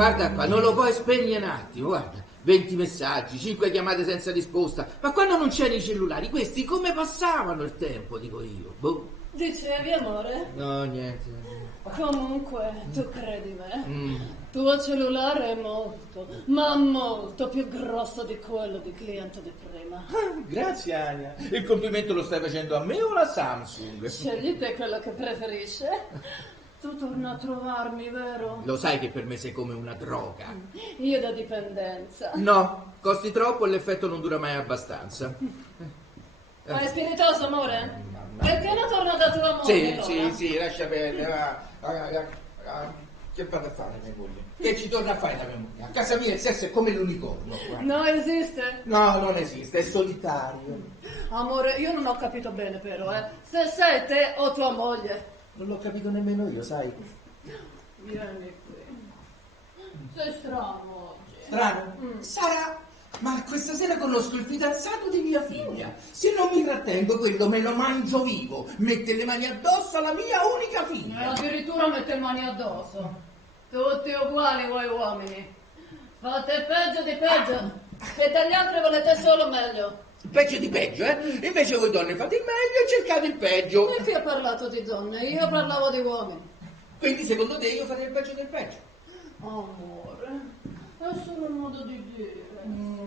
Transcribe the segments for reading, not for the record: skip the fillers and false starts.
Guarda qua, non lo puoi spegnere un attimo, guarda. 20 messaggi, 5 chiamate senza risposta. Ma quando non c'erano i cellulari, questi come passavano il tempo, dico io? Boh. Dicevi, amore? No, niente. Comunque, tu credi me? Tuo cellulare è molto, ma molto più grosso di quello di cliente di prima. Grazie, Ania. Il complimento lo stai facendo a me o alla Samsung? Scegli te quello che preferisce. Tu torna a trovarmi, vero? Lo sai che per me sei come una droga. Io da dipendenza. No, costi troppo e l'effetto non dura mai abbastanza. Ma è spiritoso, amore? Perché non torna da tua moglie? Sì, lascia perdere, va. Che vado a fare mia moglie? Che ci torna a fare la mia moglie? A casa mia il sesso è come l'unicorno. No, esiste? No, non esiste, è solitario. Amore, io non ho capito bene però, se sei te o tua moglie. Non l'ho capito nemmeno io, sai? Vieni qui. Sei strano oggi. Strano? Sarà. Ma questa sera conosco il fidanzato di mia figlia. Se non mi trattengo, quello me lo mangio vivo. Mette le mani addosso alla mia unica E figlia. addirittura mette mani addosso. Tutti uguali voi uomini. Fate peggio di peggio. E dagli altri volete solo meglio. Peggio di peggio, eh? Invece voi donne fate il meglio e cercate il peggio. E chi ha parlato di donne? Io parlavo di uomini. Quindi secondo te io farei il peggio del peggio? Amore, è solo un modo di dire.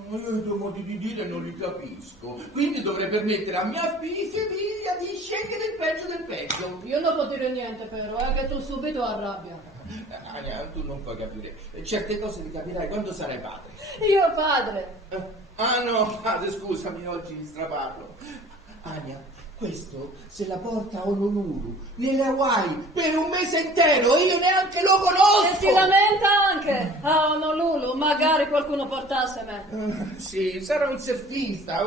Io i tuoi modi di dire non li capisco. Quindi dovrei permettere a mia figlia di scegliere il peggio del peggio. Io non può dire niente però, che tu subito arrabbia. Ania, tu non puoi capire. Certe cose le capirai quando sarai padre. Io padre. Ah no, padre, scusami, oggi straparlo. Ania, questo se la porta a Honolulu, nelle Hawaii, per un mese intero e io neanche lo conosco. E si lamenta anche a Honolulu, magari qualcuno portasse me. Sì, sarà un surfista,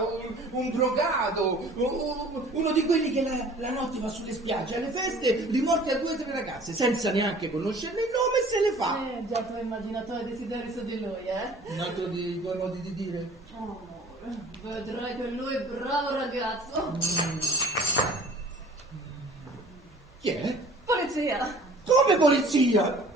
un drogato, uno di quelli che la notte va sulle spiagge alle feste, rimorchi a 2 o 3 ragazze, senza neanche conoscerne il nome e se le fa. Già tu hai immaginato i desideri su di lui, Un altro dei tuoi modi di dire? Amore, vedrai che lui è bravo ragazzo. Chi è? Polizia. Come polizia?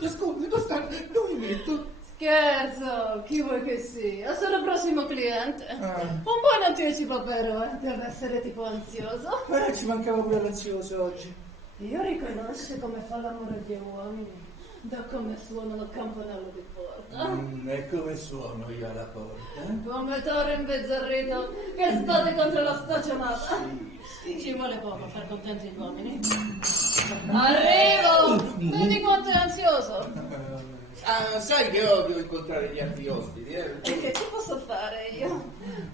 Scusa, dove sta? Dove mi metto? Scherzo, chi vuoi che sia? Sono il prossimo cliente. Un po' in anticipo però, deve essere tipo ansioso. Ci mancava pure l'ansioso oggi. Io riconosco come fa l'amore degli uomini, da come suonano il campanello di porta. E come suono io alla porta? Come toro imbizzarrito che sbatte contro la staccionata. Sì. Ci vuole poco per far contenti gli uomini. Arrivo! Vedi quanto è ansioso? Sai che odio incontrare gli altri ospiti, E che ci posso fare io?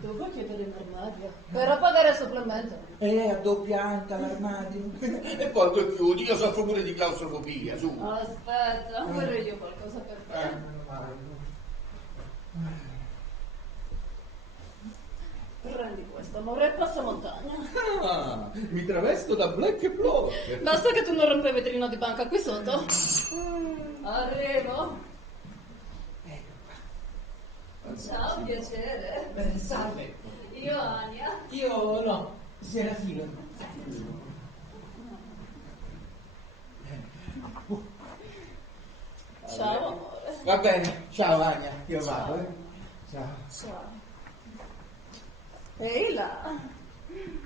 Tu puoi chiedere l'armadio, però pagare il supplemento. A doppia anta l'armadio. E poi che chiudi, io soffro pure di claustrofobia, su. Aspetta, vorrei io qualcosa per te. Prendi questo, amore, e passa montagna. Mi travesto da Black Block. Basta che tu non rompe il vetrino di banca qui sotto. Arrivo. Ciao, piacere. Salve. Io Ania. Io no, Serafino. Ciao, amore. Va bene, ciao Ania, io vado. Ciao. Ciao. Ehi là,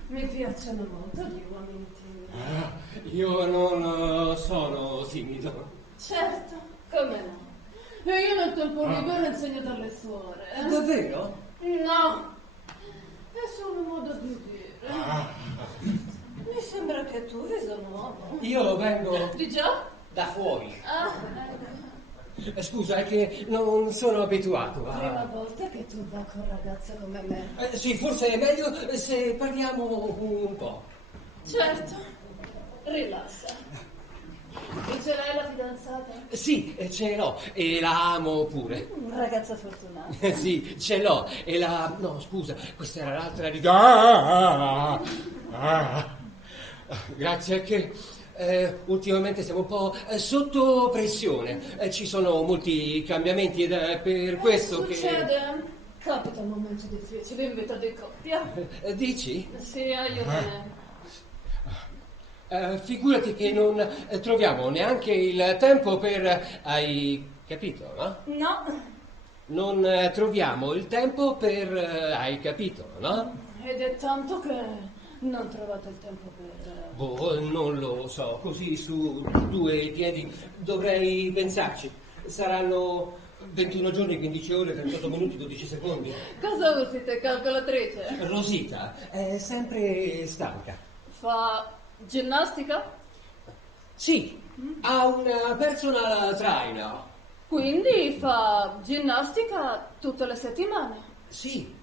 mi piacciono molto gli uomini timidi. Io non sono timido. Certo, come no. E io nel tempo libero insegno alle suore. Davvero? No, è solo un modo di dire. Mi sembra che tu viso nuovo. Io vengo Di già? da fuori. Ecco. Scusa, è che non sono abituato Prima a... volta che tu vai con ragazze come me. Sì, forse è meglio se parliamo un po'. Certo, rilassa. E ce l'hai la fidanzata? Sì, ce l'ho e la amo pure. Ragazza fortunata. Sì, ce l'ho e la... No, scusa, questa era l'altra di... Grazie, è che ultimamente siamo un po' sotto pressione. Ci sono molti cambiamenti ed è per questo Succede? Capita un momento difficile in vita di coppia. che... Dici? Sì, aiutami. Figurati che non troviamo neanche il tempo per... Hai capito, no? No. Non troviamo il tempo per... hai capito, no? Ed è tanto che non trovate il tempo per... Boh, non lo so, così su due piedi dovrei pensarci. Saranno 21 giorni, 15 ore, 38 minuti, 12 secondi. Cosa usi te, calcolatrice? Rosita è sempre stanca. Fa ginnastica? Sì, ha una personal trainer. Quindi fa ginnastica tutte le settimane? Sì,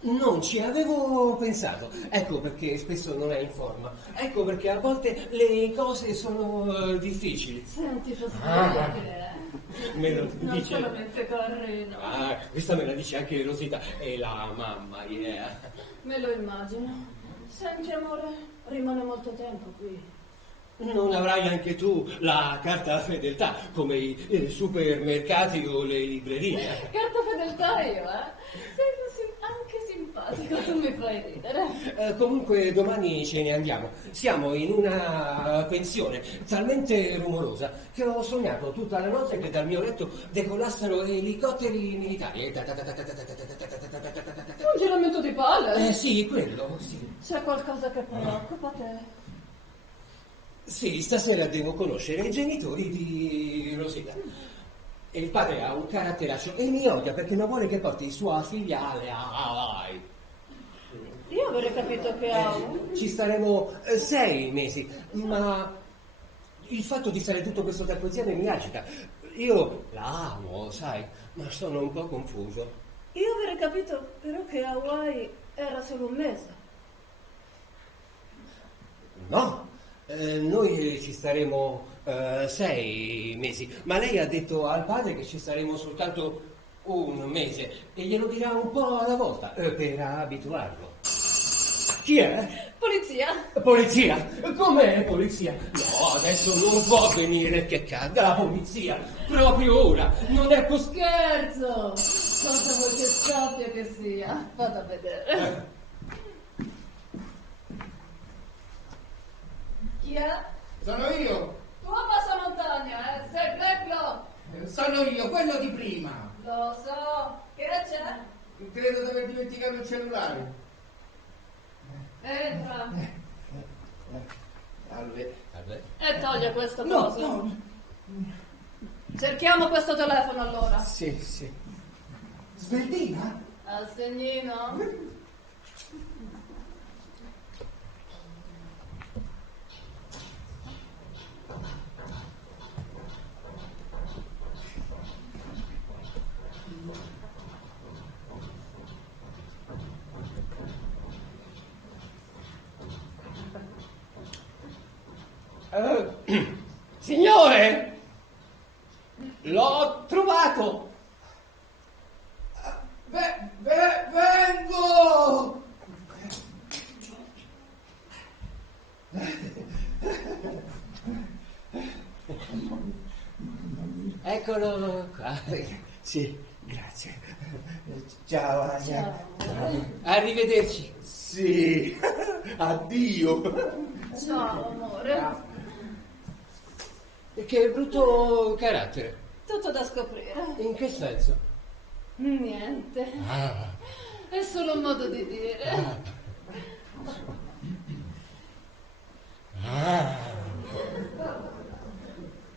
non ci avevo pensato. Ecco perché spesso non è in forma. Ecco perché a volte le cose sono difficili. Senti, posso dire, Me lo non dice... solamente carino. Ah, questa me la dice anche Rosita e la mamma, yeah. Me lo immagino. Senti, amore, rimane molto tempo qui. Non avrai anche tu la carta fedeltà, come i supermercati o le librerie. Carta fedeltà io, Sei anche simpatico, tu mi fai ridere. Comunque domani ce ne andiamo. Siamo in una pensione talmente rumorosa che ho sognato tutta la notte che dal mio letto decolassero elicotteri militari. Un giramento di palle? Sì, quello, sì. C'è qualcosa che preoccupa te? Sì, stasera devo conoscere i genitori di Rosita. E il padre ha un caratteraccio e mi odia perché non vuole che porti sua figlia alle Hawaii. Io avrei capito che ha... Ci staremo 6 mesi, ma il fatto di stare tutto questo tempo insieme mi agita. Io la amo, sai, ma sono un po' confuso. Io avrei capito però che Hawaii era solo un mese. No, noi ci staremo 6 mesi, ma lei ha detto al padre che ci staremo soltanto un mese e glielo dirà un po' alla volta per abituarlo. Chi è? Polizia! Polizia? Com'è polizia? No, adesso non può venire, che cazzo, la polizia, proprio ora, non è possibile. Scherzo! Cosa vuoi che sappia che sia? Vado a vedere. Chi è? Sono io, Tua passamontagna, sei Blacklock! sono io, quello di prima. Lo so, che c'è? Credo di aver dimenticato il cellulare. Entra Salve. e toglie questo No, coso. no. Cerchiamo questo telefono allora. Sì, sì. Sveltina? Assegnino. Signore, l'ho trovato. Vengo! Eccolo qua. Sì, grazie. Ciao, Ania. Ciao. Arrivederci. Sì, addio. Ciao, amore. Che brutto carattere. Tutto da scoprire. In che senso? Niente. È solo un modo di dire. Ah.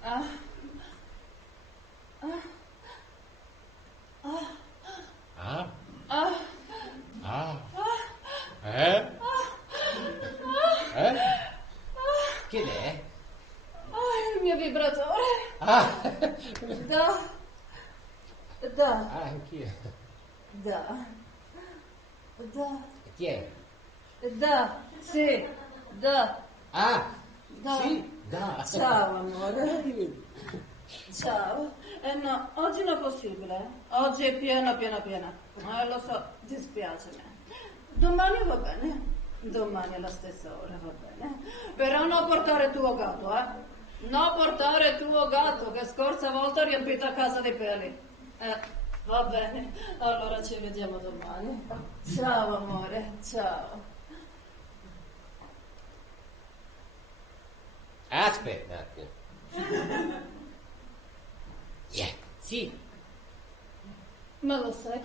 Ah. Ah? Ah. Ah? Eh? Che è? Ah, il mio vibratore. Ah! Da. Ah, anch'io. Da. Chi è? Sì. Ah! Da. Sì, da. Ciao, amore. Ciao. No, oggi non è possibile. Oggi è piena. Lo so, dispiacemi. Domani va bene. Domani alla stessa ora va bene. Però non portare tuo gatto, Non portare tuo gatto, che scorsa volta ha riempito a casa di peli. Va bene. Allora ci vediamo domani. Ciao, amore. Ciao. Aspetta un attimo. Sì. Ma lo sai,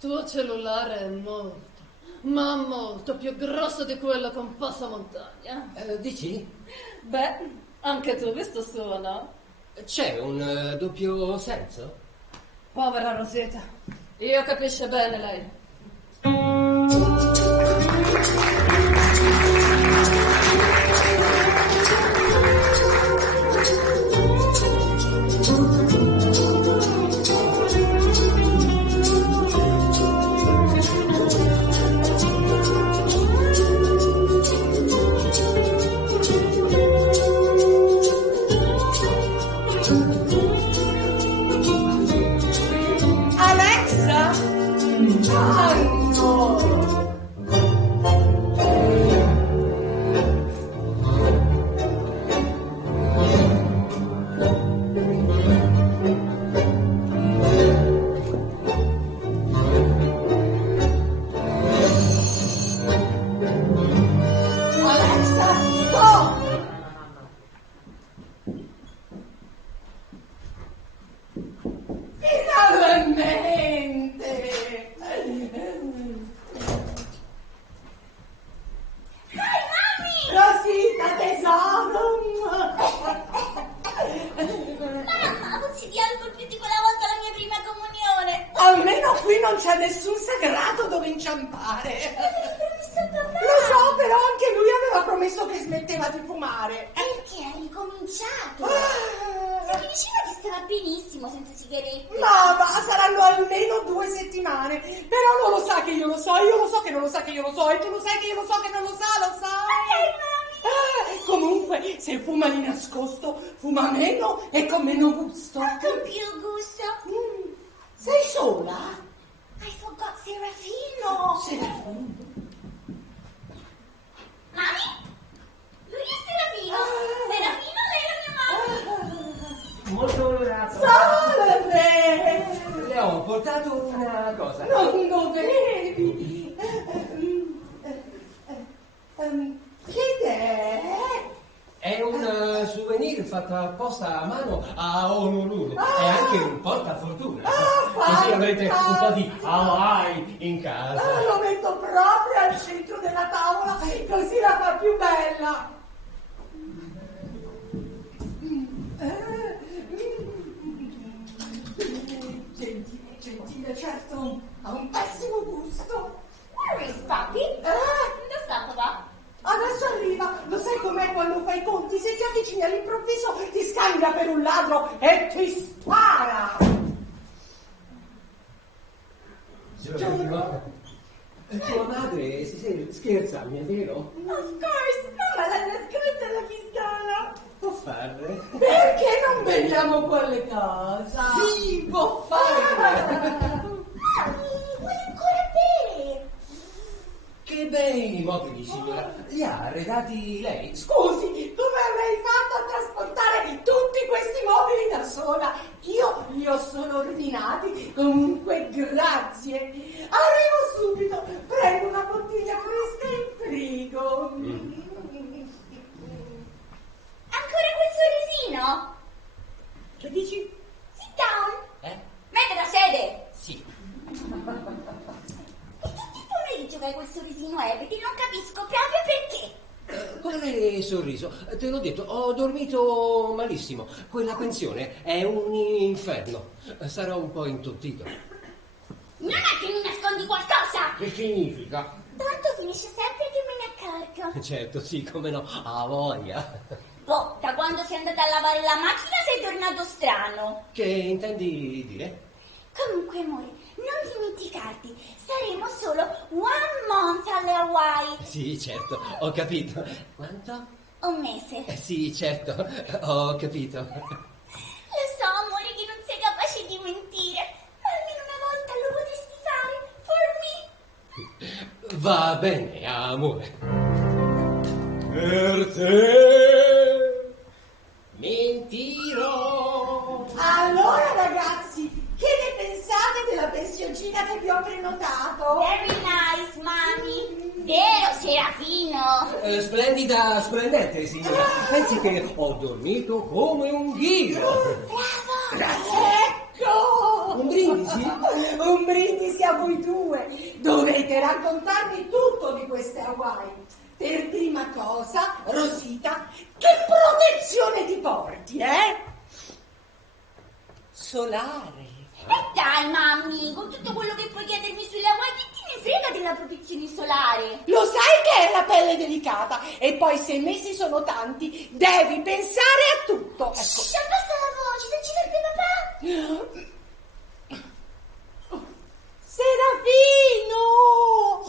tuo cellulare è molto, ma molto più grosso di quello con passamontagna. Dici? Beh, anche tu hai visto suo, no? C'è un doppio senso? Povera Rosetta, io capisce bene lei. Fuma meno e con meno gusto. Con più gusto. Sei sola? I forgot Serafino. Serafino? Mami? Lui è Serafino. Serafino, lei è la mia mamma. Molto onorato. Salve! Le ho portato una cosa. Non lo bevi? Che è? È un souvenir fatto apposta a mano a Honolulu. È anche un portafortuna. Così avrete un po' di Hawaii in casa. Lo metto proprio al centro della tavola, così la fa più bella. Gentile, certo, ha un pessimo gusto. Where is Papi? Dove sta papà? Adesso arriva, lo sai com'è quando fai i conti? Se ti avvicini all'improvviso ti scambia per un ladro e ti spara! Giorgio, tua madre scherza, mi è vero? Of course, ma l'ha nascosta la pistola! Può farle? Perché non beviamo quelle cose? Sì, può fare! Mami, vuoi ancora bere? Che bei mobili, signora. Li ha arredati lei? Scusi, come avrei fatto a trasportare tutti questi mobili da sola? Io li ho solo ordinati. Comunque, grazie. Arrivo subito. Prendo una bottiglia fresca in frigo. Ancora quel sorrisino? Che dici? Sit down. Eh? Mette da sede. Sì. E tutti i pomeriggi che hai quel sorrisino ebete, non capisco proprio perché. Quale sorriso? Te l'ho detto, ho dormito malissimo. Quella pensione è un inferno. Sarò un po' intontito. Non è che mi nascondi qualcosa! Che significa? Tanto finisce sempre che me ne accorgo. Certo, sì, come no, ha voglia. Boh, da quando sei andata a lavare la macchina sei tornato strano. Che intendi dire? Comunque, amore, non dimenticarti, saremo solo 1 month alle Hawaii. Sì, certo, ho capito. Quanto? Un mese. Sì, certo, ho capito. Lo so, amore, che non sei capace di mentire, ma almeno una volta lo potresti fare, for me. Va bene, amore. Per te mentirò. Allora, ragazzi, che ne pensate della pensioncina che vi ho prenotato? Very nice, mami. Vero, sei Serafino! Splendida, splendente, signora. Pensi che ho dormito come un ghiro. Bravo! Ecco! Un brindisi? Un brindisi a voi due. Dovete raccontarmi tutto di queste Hawaii. Per prima cosa, Rosita, che protezione ti porti, Solare. Dai, mammi, con tutto quello che puoi chiedermi sulle Hawaii, che ti ne frega della protezione solare? Lo sai che è la pelle delicata e poi 6 mesi sono tanti, devi pensare a tutto. Ecco. Shh, abbassa la voce, se ci sente papà. Serafino!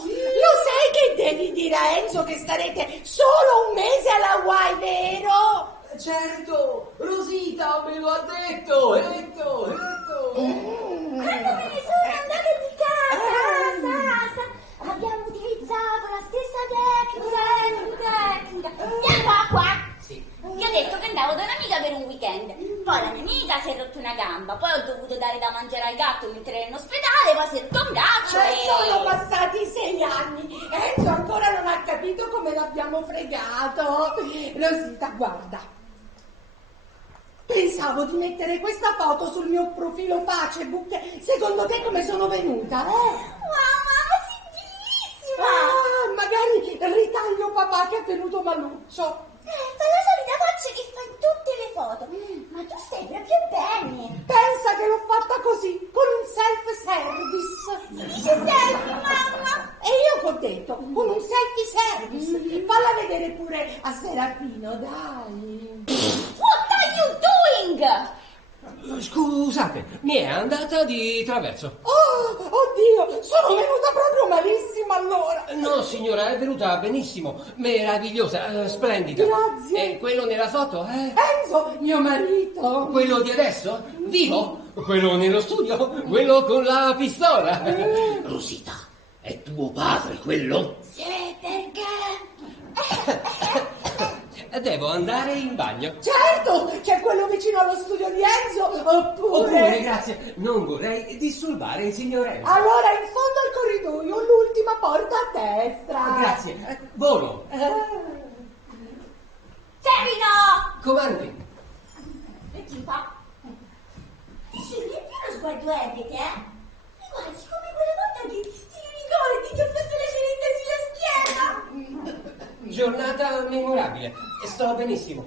Lo sai che devi dire a Enzo che starete solo un mese alla Hawaii, vero? Certo, Rosita me lo ha detto. Quando me ne sono andata di casa, abbiamo utilizzato la stessa tecnica. Guarda qua! Sì. Ti ho detto che andavo da un'amica per un weekend, poi la mia amica si è rotta una gamba, poi ho dovuto dare da mangiare al gatto mentre era in ospedale, poi si è rotto un braccio Sono passati 6 anni, Enzo ancora non ha capito come l'abbiamo fregato. Rosita, guarda. Pensavo di mettere questa foto sul mio profilo Facebook. Secondo te come sono venuta, Mamma, ma sei bellissima! Magari ritaglio papà che è venuto maluccio. Fa la solita faccia che fa in tutte le foto, ma tu stai proprio bene! Pensa che l'ho fatta così, con un self-service. Si dice selfie, mamma! E io che ho detto, con un selfie-service. Falla vedere pure a Serafino, dai. What are you doing? Scusate, mi è andata di traverso. Oh, oddio, sono venuta proprio malissimo allora. No, signora, è venuta benissimo, meravigliosa, splendida. Grazie. E quello nella foto, Enzo, mio marito. Quello di adesso? Vivo? Quello nello studio? Quello con la pistola? Rosita, è tuo padre quello? Sì, perché? Devo andare in bagno. Certo, c'è quello vicino allo studio di Enzo, Oppure, grazie, non vorrei disturbare il signor Enzo. Allora, in fondo al corridoio, l'ultima porta a destra. Grazie, volo. Serino! Comandi. E chi fa? Sì, che uno sguardo ebete, Mi guardi come quella volta che ti ricordi che ho fatto la scenetta sulla schiena? Giornata memorabile. Sto benissimo.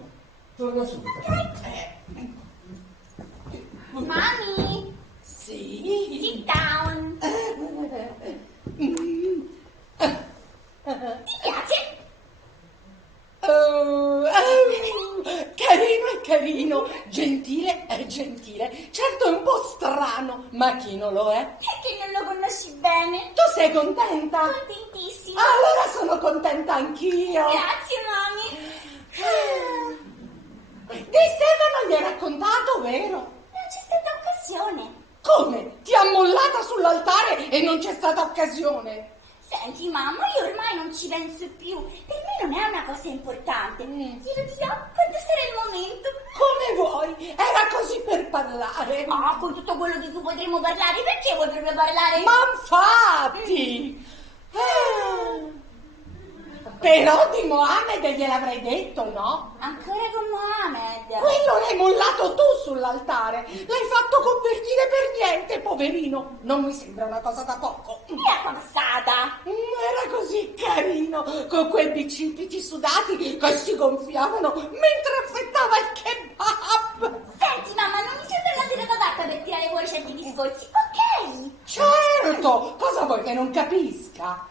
Torno subito. Mami, Sì. sit down. Ti piace? Carino è carino, gentile è gentile. Certo è un po' strano, ma chi non lo è? Perché non lo conosci bene? Tu sei contenta? Contentissima. Allora sono contenta anch'io. Grazie, mami. Di Stefano gli hai raccontato, vero? Non c'è stata occasione. Come? Ti ha mollata sull'altare e non c'è stata occasione? Senti, mamma, io ormai non ci penso più. Per me non è una cosa importante. Glielo dirò quando sarà il momento. Come vuoi? Era così per parlare. Ah, con tutto quello di cui potremo parlare, perché vuoi proprio parlare? Ma infatti! Però di Mohammed gliel'avrei detto, no? Ancora con Mohammed. Quello l'hai mollato tu sull'altare. L'hai fatto convertire per niente, poverino. Non mi sembra una cosa da poco. E la passata. Era così carino, con quei bicipiti sudati che si gonfiavano mentre affettava il kebab. Senti, mamma, non mi sembra la serata adatta per tirare fuori certi discorsi, ok? Certo, cosa vuoi che non capisca?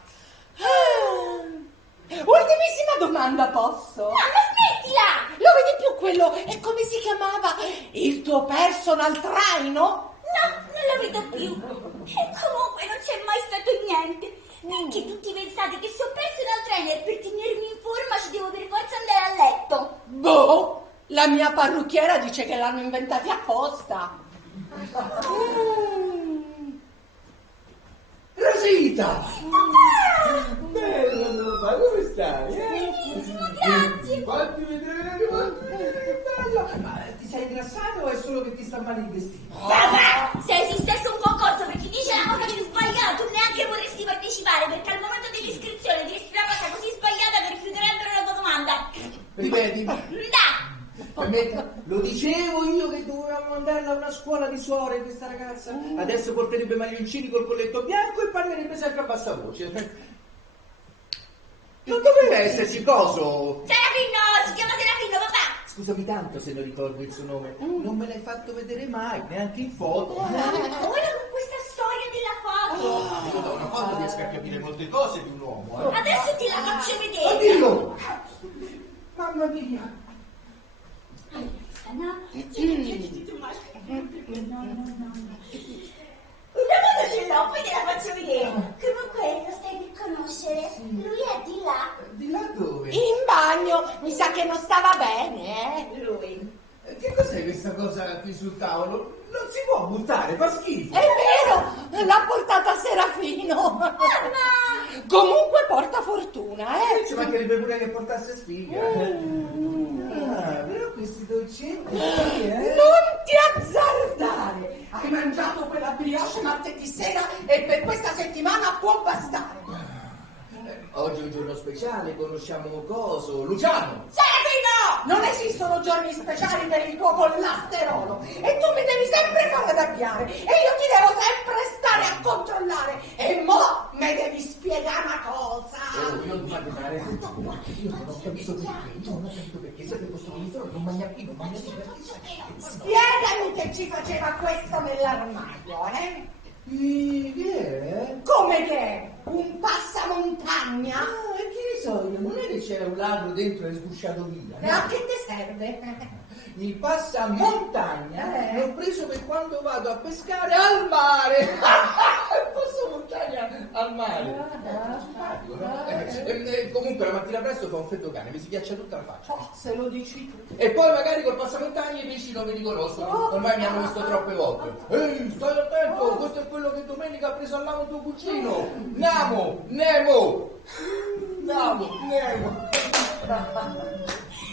Ultimissima domanda, posso? Mamma, smettila! Lo vedi più quello? E come si chiamava? Il tuo personal traino? No, non lo vedo più. E comunque non c'è mai stato niente. Perché tutti pensate che se ho personal trainer per tenermi in forma ci devo per forza andare a letto? Boh, la mia parrucchiera dice che l'hanno inventati apposta. Rosita! Bello, ma come stai? Grazie. Fatti vedere, che bello! Ma ti sei ingrassato o è solo che ti sta male il vestito? Papà, se esistesse un concorso per chi dice la cosa più sbagliata, tu neanche vorresti partecipare perché al momento dell'iscrizione diresti una cosa così sbagliata piedi. Permetta, lo dicevo io che dovevamo mandarla a una scuola di suore questa ragazza. Adesso porterebbe maglioncini col colletto bianco e parlerebbe sempre a bassa voce. Non doveva esserci coso. Serafino, si chiama Serafino, papà. Scusami tanto se non ricordo il suo nome. Non me l'hai fatto vedere mai, neanche in foto. Ora con questa storia della foto. Io da una foto riesco a capire molte cose di un uomo. Adesso te la faccio vedere. Oddio! Mamma mia! No. Una foto ce l'ho, poi te la faccio vedere. Comunque lo stai per conoscere. Lui è di là. Di là dove? In bagno, mi sa che non stava bene, Lui. Che cos'è questa cosa qui sul tavolo? Non si può buttare, fa schifo. È vero, l'ha portata Serafino. Mamma! Comunque porta fortuna, Ci mancherebbe pure che portasse sfiga. Però questi dolcetti, Non ti azzardare. Hai mangiato quella brioche martedì sera e per questa settimana può bastare. Oggi è un giorno speciale, conosciamo coso, Luciano. Serafino! Non esistono giorni speciali per il tuo colesterolo e tu mi devi sempre far arrabbiare e io ti devo sempre stare a controllare e mo me devi spiegare una cosa. Io non ho capito perché, sempre questo colesterolo non mangia più, Spiegami che ci faceva questo nell'armadio, Che è? Come che? Un passamontagna? E che ne so io, non è che c'era un ladro dentro e è sgusciato via. E a che ti serve? Il passamontagna l'ho preso per quando vado a pescare al mare. Il passamontagna al mare. Simpatico, no? Comunque la mattina presto fa un freddo cane, mi si ghiaccia tutta la faccia. Oh, se lo dici tu. E poi magari col passamontagna i pesci non mi riconoscono, ormai mi hanno visto troppe volte. Ehi, stai attento, questo è quello che domenica ha preso all'amo tuo cugino. Nemo.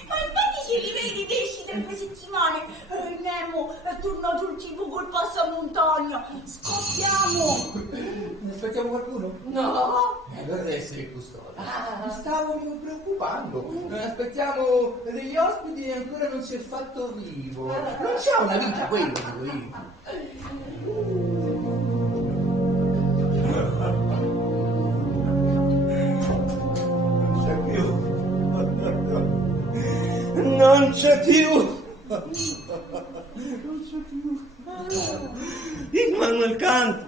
Ma infatti ce li vedi i pesci da 2 settimane. Nemo, torna sul cibo col passamontagna. Scoppiamo. Ne aspettiamo qualcuno? No. Allora deve essere il custode. Mi stavo preoccupando. Aspettiamo degli ospiti e ancora non si è fatto vivo. Non c'ha una vita quello, dico io. Non c'è più. Immanuel Kant.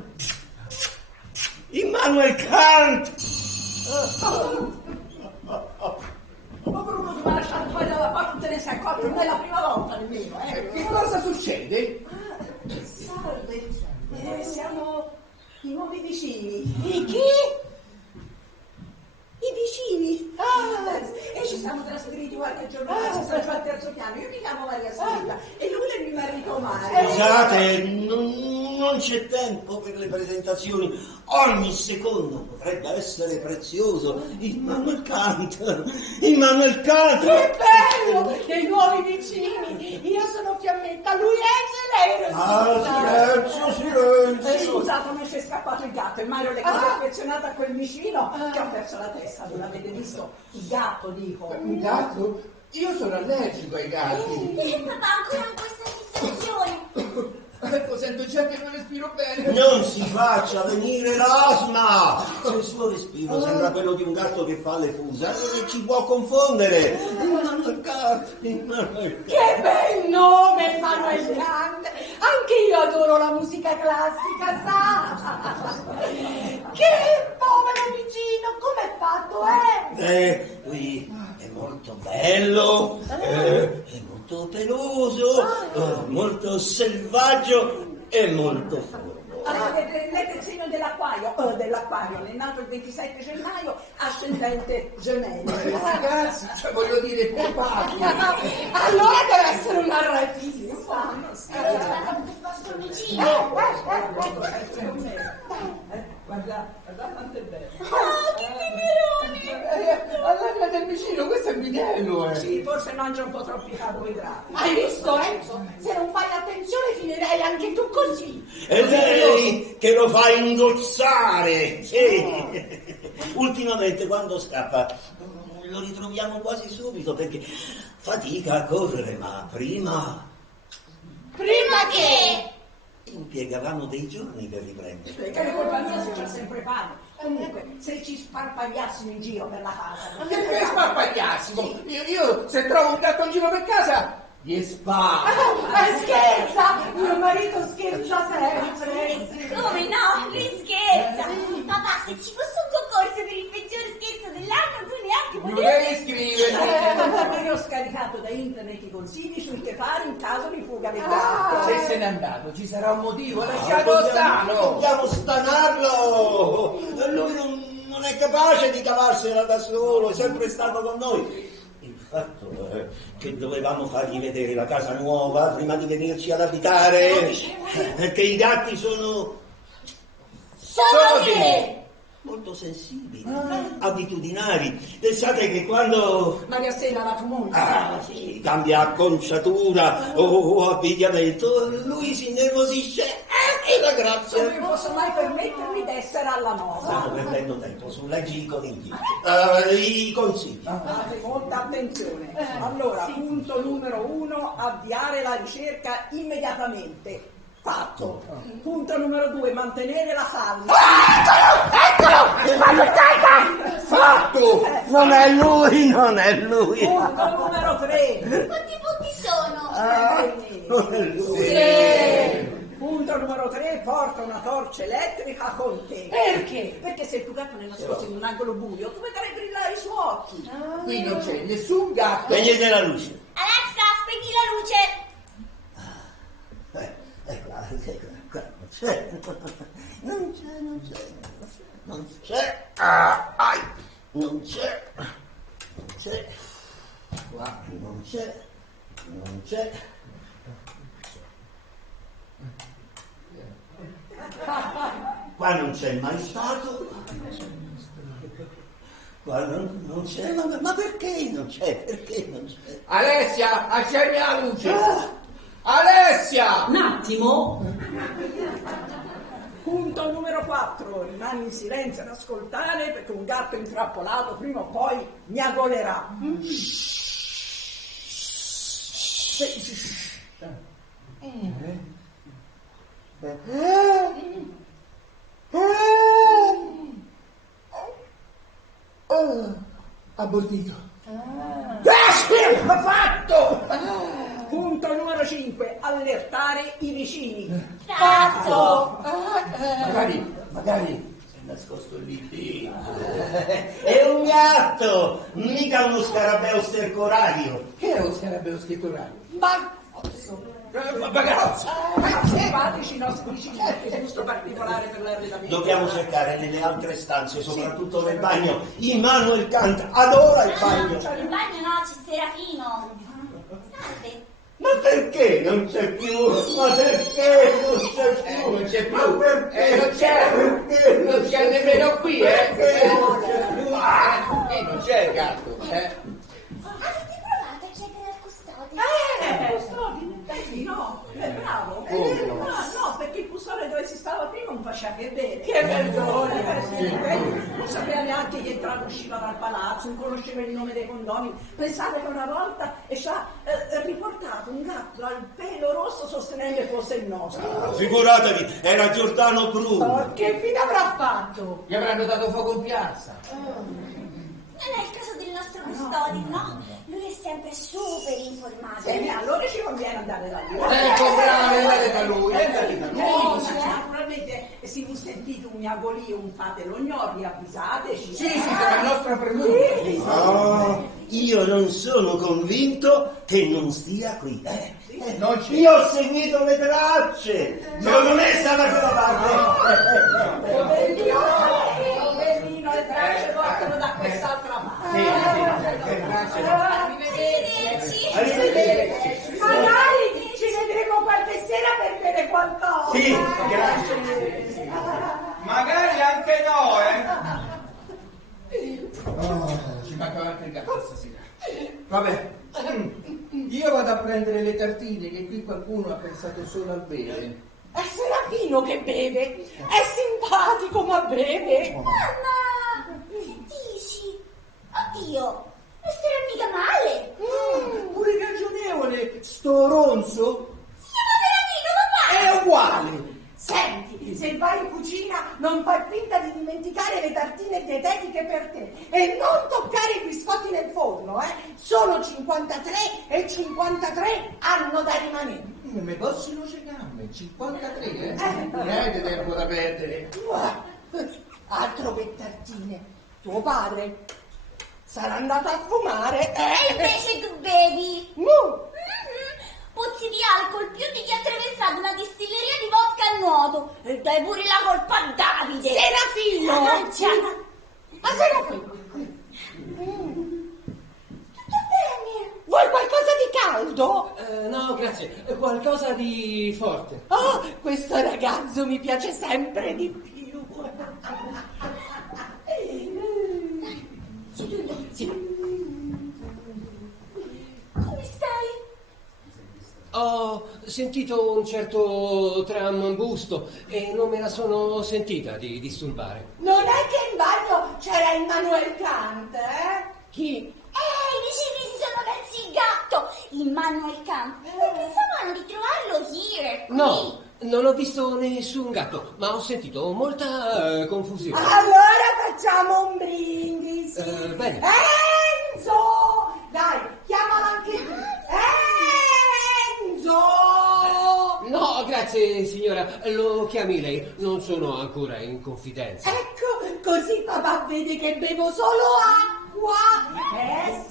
Ma Bruno ti va lasciare fuori dalla porta, non te ne sei accorto, non è la prima volta nemmeno, Che cosa succede? Salve. Siamo i nuovi vicini. I chi? I vicini. E ci siamo trasferiti qualche giorno fa, ci siamo al terzo piano. Io mi chiamo Maria Stella e lui è mio marito Mario. Scusate, non c'è tempo per le presentazioni. Ogni secondo potrebbe essere prezioso. Immanuel Kant. Che bello! Dei nuovi vicini! Io sono Fiammetta, lui è Rosina. Silenzio. Scusate, mi c'è scappato il gatto e Mario è così affezionato a quel vicino che ho perso la testa, non l'avete visto? Il gatto, dico. Un gatto? Io sono allergico ai gatti. Papà, ancora in questa situazione. Ecco, sento già che non respiro bene. Non si faccia venire l'asma. Il suo respiro sembra quello di un gatto che fa le fusa e ci può confondere. Immanuel Kant. Che bel nome, Manuel Kant! Anche io adoro la musica classica, sa? Che povero vicino, com'è fatto, Lui è molto bello, è molto peloso, molto selvaggio e molto furbo. Allora, vedete il segno dell'acquario, è nato il 27 gennaio, ascendente Gemelli. Ragazzi, cioè voglio dire, papà. Allora deve essere un narratista. Vostro vicino. Guarda quanto è bello. All'aria del vicino, questo è Minello, Sì, forse mangia un po' troppi carboidrati. Hai visto, Enzo? Se non fai attenzione finirei anche tu così. È lei che lo fa ingozzare. Sì. Ultimamente quando scappa lo ritroviamo quasi subito perché fatica a correre, ma prima Prima che... impiegavamo dei giorni per riprendere. Che le colpa mia se c'ha sempre fame. Comunque, se ci sparpagliassimo in giro per la casa. Ma perché sparpagliassimo? Io se trovo un gatto in giro per casa, gli sparo. Scherza! Mio marito scherza sempre. Come no? Lui scherza. Papà, se ci fosse un concorso per il peggior scherzo dell'anno, tu neanche Non potevi... devi scrivere. Ma io ho scaricato da internet i consigli sui che fare in caso di fuga del gatto. Se se n'è andato, ci sarà un motivo, lascialo stano. Dobbiamo stanarlo! Lui non è capace di cavarsela da solo, è sempre stato con noi. Il fatto è che dovevamo fargli vedere la casa nuova prima di venirci ad abitare, perché i gatti sono Sono che... molto sensibili, abitudinari. Pensate che quando Maria Stella, la tua moglie. sì, cambia acconciatura o abbigliamento, lui si innervosisce e la grazia. Non posso mai permettermi di essere alla moda. Stiamo perdendo tempo su leggi i conigli. I consigli. Fate molta attenzione. Allora, punto numero 1, avviare la ricerca immediatamente. Fatto. Punto numero 2, mantenere la salva. Fatto! Non è lui, non è lui. Punto numero 3. Quanti punti sono? Non è lui. Punto numero 3, porta una torcia elettrica con te. Perché? Perché se il tuo gatto è nascosto in un angolo buio, tu vedrai brillare i suoi occhi. Qui non c'è nessun gatto. Spegnete la luce. Alexa, spegni la luce. Eccola, non c'è. Ai, non c'è. Qua non c'è. Qua non c'è mai stato. Qua non c'è. Ma perché non c'è? Perché non c'è? Alessia, accendi la luce. Alessia! Un attimo. Punto numero 4, rimani in silenzio ad ascoltare perché un gatto intrappolato prima o poi miagolerà. Abortito. Fatto! Punto numero 5, allertare i vicini. Fatto. Magari si è nascosto lì dentro. È un gatto, mica uno scarabeo stercorario. Che è lo scarabeo schittorario? Bagozzo. Bagazzo! Simpatici i nostri vicini perché gusto particolare per l'arredamento. Dobbiamo cercare nelle altre stanze, soprattutto nel bagno. Immanuel Kant adora il bagno. Il bagno no, c'è Serafino. Salve. Ma perché non c'è più? Ma perché non c'è più? Non c'è più. Ma perché? Non c'è. Perché? Non c'è nemmeno qui, Perché non c'è più? Qui non c'è il gatto, Avete provato a chiedere al custode? Custodi? Sì, no, bravo. No, perché il custode dove si stava prima non faceva che bene. Che vergogna! Non sapeva neanche chi entrava e usciva dal palazzo, non conosceva il nome dei condomini. Pensate che una volta ci ha riportato un gatto dal pelo rosso sostenendo che fosse il nostro. Figuratevi, era Giordano Bruno. Che fine avrà fatto? Gli avranno dato fuoco in piazza. Non è il caso del nostro custode, no? Lui è sempre super informato. E allora ci conviene andare da lui. Ecco, bravo, andate da lui, andate da lui. Naturalmente se vi sentite un miagolio, un fatelogno, avvisateci. Sì, sarà il nostro premuto. No, io non sono convinto che non stia qui. Non c'è. Io ho seguito le tracce. Secondo me sta da quella parte. Poverino, le tracce portano da quest'altra parte. Arrivederci. Arrivederci. Magari ci vedremo qualche sera per bere qualcosa. Sì, grazie. Magari anche no, Ci mancava anche il gatto stasera. Vabbè, io vado a prendere le tartine che qui qualcuno ha pensato solo a bere. È Serafino che beve. È simpatico ma beve. Mamma, che dici? Oddio, sto ronzo Si chiama Serafino, papà! è uguale. Senti, se vai in cucina non fai finta di dimenticare le tartine dietetiche per te e non toccare i biscotti nel forno, Sono 53 e 53 hanno da rimanere. Non mi possono cegarmi, 53, Niente tempo da perdere. Altro che tartine. Tuo padre sarà andato a fumare, E invece tu bevi. Pozzi di alcol più di chi ha attraversato una distilleria di vodka a nuoto. E dai pure la colpa a Davide. Serafino! Già. Ma Serafino! Tutto bene. Vuoi qualcosa di caldo? No, grazie. Qualcosa di forte. Oh, questo ragazzo mi piace sempre di più. Sì. Come stai? Ho sentito un certo trambusto e non me la sono sentita di disturbare. Non è che in bagno c'era Immanuel Kant, Chi? I vicini si sono persi il gatto, Immanuel Kant. E pensavano di trovarlo here. qui. No, non ho visto nessun gatto, ma ho sentito molta confusione. Allora facciamo un brindisi. Bene. Enzo! Dai, chiamalo anche tu. Enzo! No, grazie signora, lo chiami lei, non sono ancora in confidenza. Ecco, così papà vede che bevo solo acqua.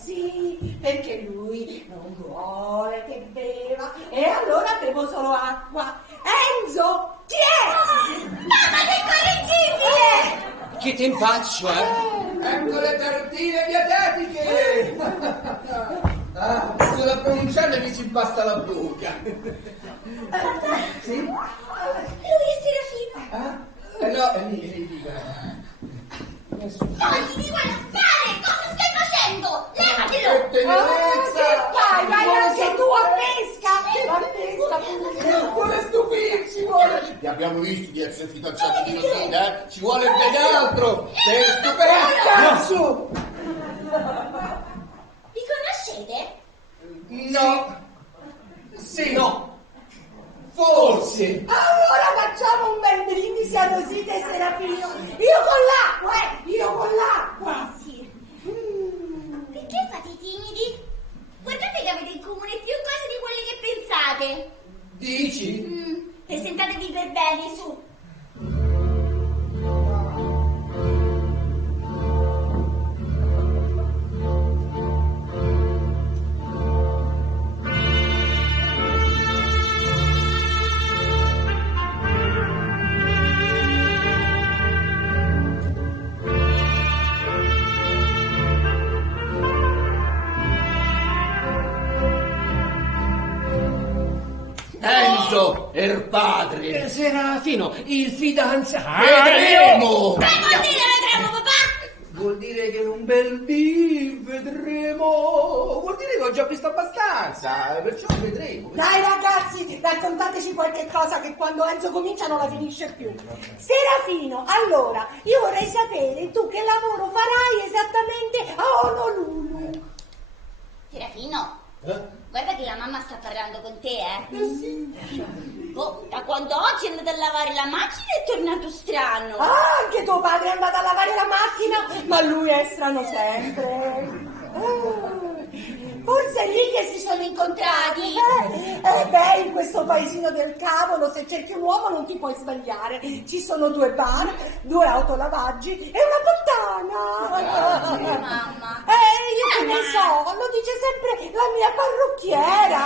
Sì, perché lui non vuole che beva. E allora bevo solo acqua. Enzo, tieni! Mamma, sei correggibile! Che tempaccio, Ecco le tartine dietetiche! Solo a pronunciarle mi si impasta la bocca. Sì? Lui è Serafino. No, mi dica. Non gli dico a fare! Cosa stai facendo? Levatelo! Vai anche tu a pesca! Vuole stupirci, vuole! Li abbiamo visti di essere fidanzati di Rosina, Ci vuole ben altro per stupire! Cazzo! Vi conoscete? No! Sì, no! Forse! Allora facciamo un bel brindisi a Rosita e Serafino. Io con l'acqua, Io con l'acqua! Sì. Perché fate i timidi? Guardate che avete in comune più cose di quelle che pensate. Dici? Presentatevi per bene, su. Enzo, er padre! Serafino, il fidanzato. Vedremo! Che vuol dire vedremo, papà? Vuol dire che un bel dì vedremo! Vuol dire che ho già visto abbastanza, perciò vedremo. Dai ragazzi, raccontateci qualche cosa che quando Enzo comincia non la finisce più. Serafino, allora, io vorrei sapere tu che lavoro farai esattamente a Honolulu. Serafino, guarda che la mamma sta parlando con te, Oh, da quando oggi è andato a lavare la macchina è tornato strano. Ah, anche tuo padre è andato a lavare la macchina, ma lui è strano sempre. Forse è lì che si sono incontrati. In questo paesino del cavolo, se cerchi un uomo non ti puoi sbagliare. Ci sono 2 bar, 2 autolavaggi e una puttana. Mamma. Io che ne so, lo dice sempre la mia parrucchiera.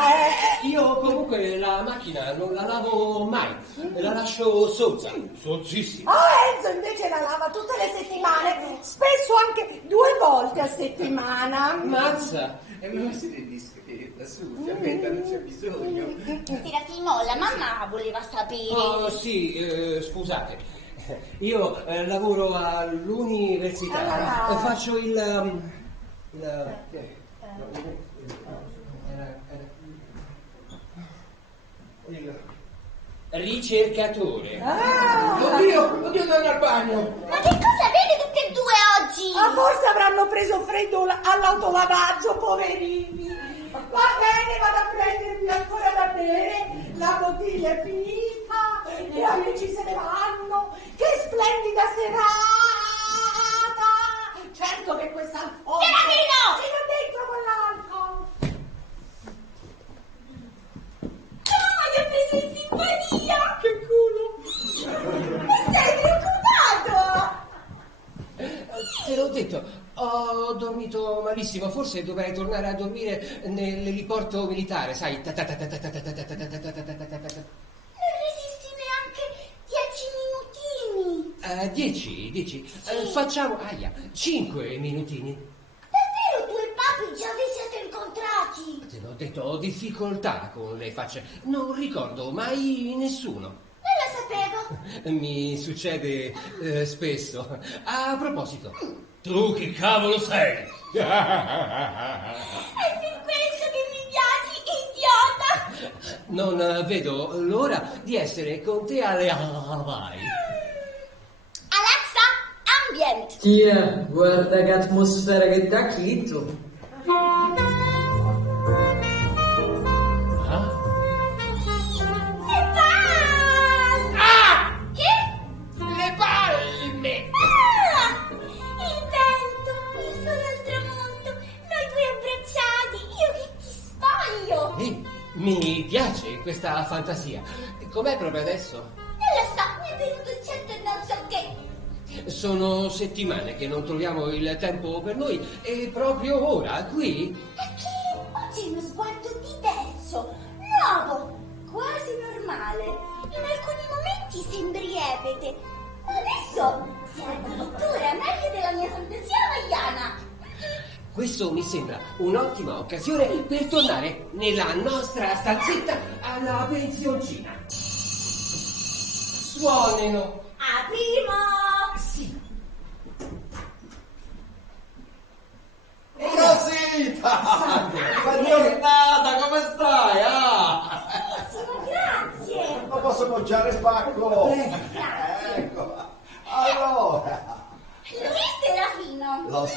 Io comunque la macchina non la lavo mai, la lascio sozza, sozzissima. Enzo invece la lava tutte le settimane, spesso anche 2 volte a settimana. Mazza! E me lo siete discreta, su, veramente non c'è bisogno. Serafino, la mamma voleva sapere. Oh sì, scusate, io lavoro all'università, faccio il ricercatore. Oddio, devo andare al bagno. Ma che cosa avete tutte e due oggi? Forse avranno preso freddo all'autolavaggio, poverini. Va bene, vado a prendermi ancora da bere, la bottiglia è finita, gli amici se ne vanno, che splendida serata! Certo che quest'alcol... Serafino! Si va dentro con l'alcol! Dai, ho preso in simpatia! Che culo! Ma sei preoccupato? Te l'ho detto, ho dormito malissimo, forse dovrei tornare a dormire nell'eliporto militare, sai. Non resisti neanche 10 minutini. 10. Facciamo, 5 minutini. Davvero tu e papi già vi siete incontrati? Te l'ho detto, ho difficoltà con le facce, non ricordo mai nessuno. Non lo sapevo. Mi succede spesso. A proposito, tu che cavolo sei? È per questo che mi piaci, idiota! Non vedo l'ora di essere con te alle Hawaii. Alexa, ambient! Tia, guarda che atmosfera che t'ha chitto. Le palme! Che? Le palme! Il vento, il sole al tramonto, noi due abbracciati, io che ti spoglio! Mi piace questa fantasia. Com'è proprio adesso? Non lo so, mi è venuto il certo e non so che. Sono settimane che non troviamo il tempo per noi e proprio ora, qui, È che oggi hai uno sguardo diverso, nuovo, quasi normale. In alcuni momenti sembri ebete. Adesso sei addirittura meglio della mia fantasia hawaiana. questo mi sembra un'ottima occasione per tornare nella nostra stanzetta alla pensioncina. Suonino. Aprimo! Sì. Rosita! Salve. Buongiornata, come stai? Benissimo, grazie! Ma posso mangiare spacco? Grazie! Ecco. Allora, Lui Serafino! lo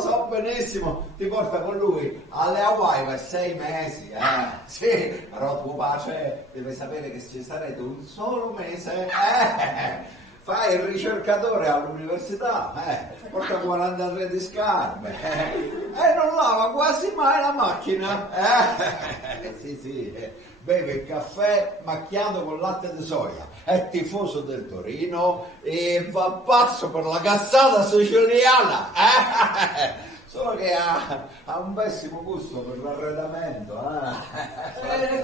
so benissimo. Ti porta con lui alle Hawaii per 6 mesi, Sì, però tuo pace deve sapere che ci sarete un solo mese, Fai il ricercatore all'università, porta 43 di scarpe, e non lava quasi mai la macchina, Sì, beve il caffè macchiato con latte di soia, è tifoso del Torino e va pazzo per la cassata siciliana, Solo che ha un pessimo gusto per l'arredamento,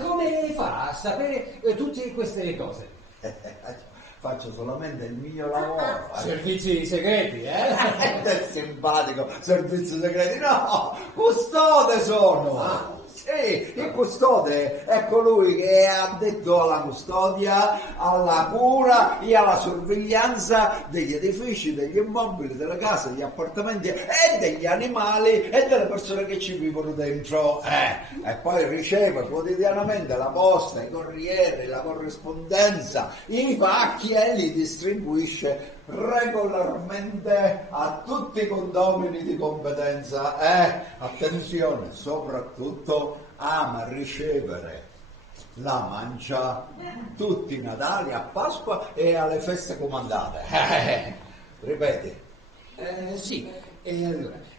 Come fa a sapere tutte queste cose? Faccio solamente il mio lavoro. Servizi segreti, È simpatico, servizi segreti. No, custode sono. Sì, il custode è colui che è addetto alla custodia, alla cura e alla sorveglianza degli edifici, degli immobili, delle case, degli appartamenti e degli animali e delle persone che ci vivono dentro. E poi riceve quotidianamente la posta, i corrieri, la corrispondenza, i pacchi e li distribuisce regolarmente a tutti i condomini di competenza. Attenzione, soprattutto ama ricevere la mancia tutti i Natali, a Pasqua e alle feste comandate. Ripeti. Sì, e allora...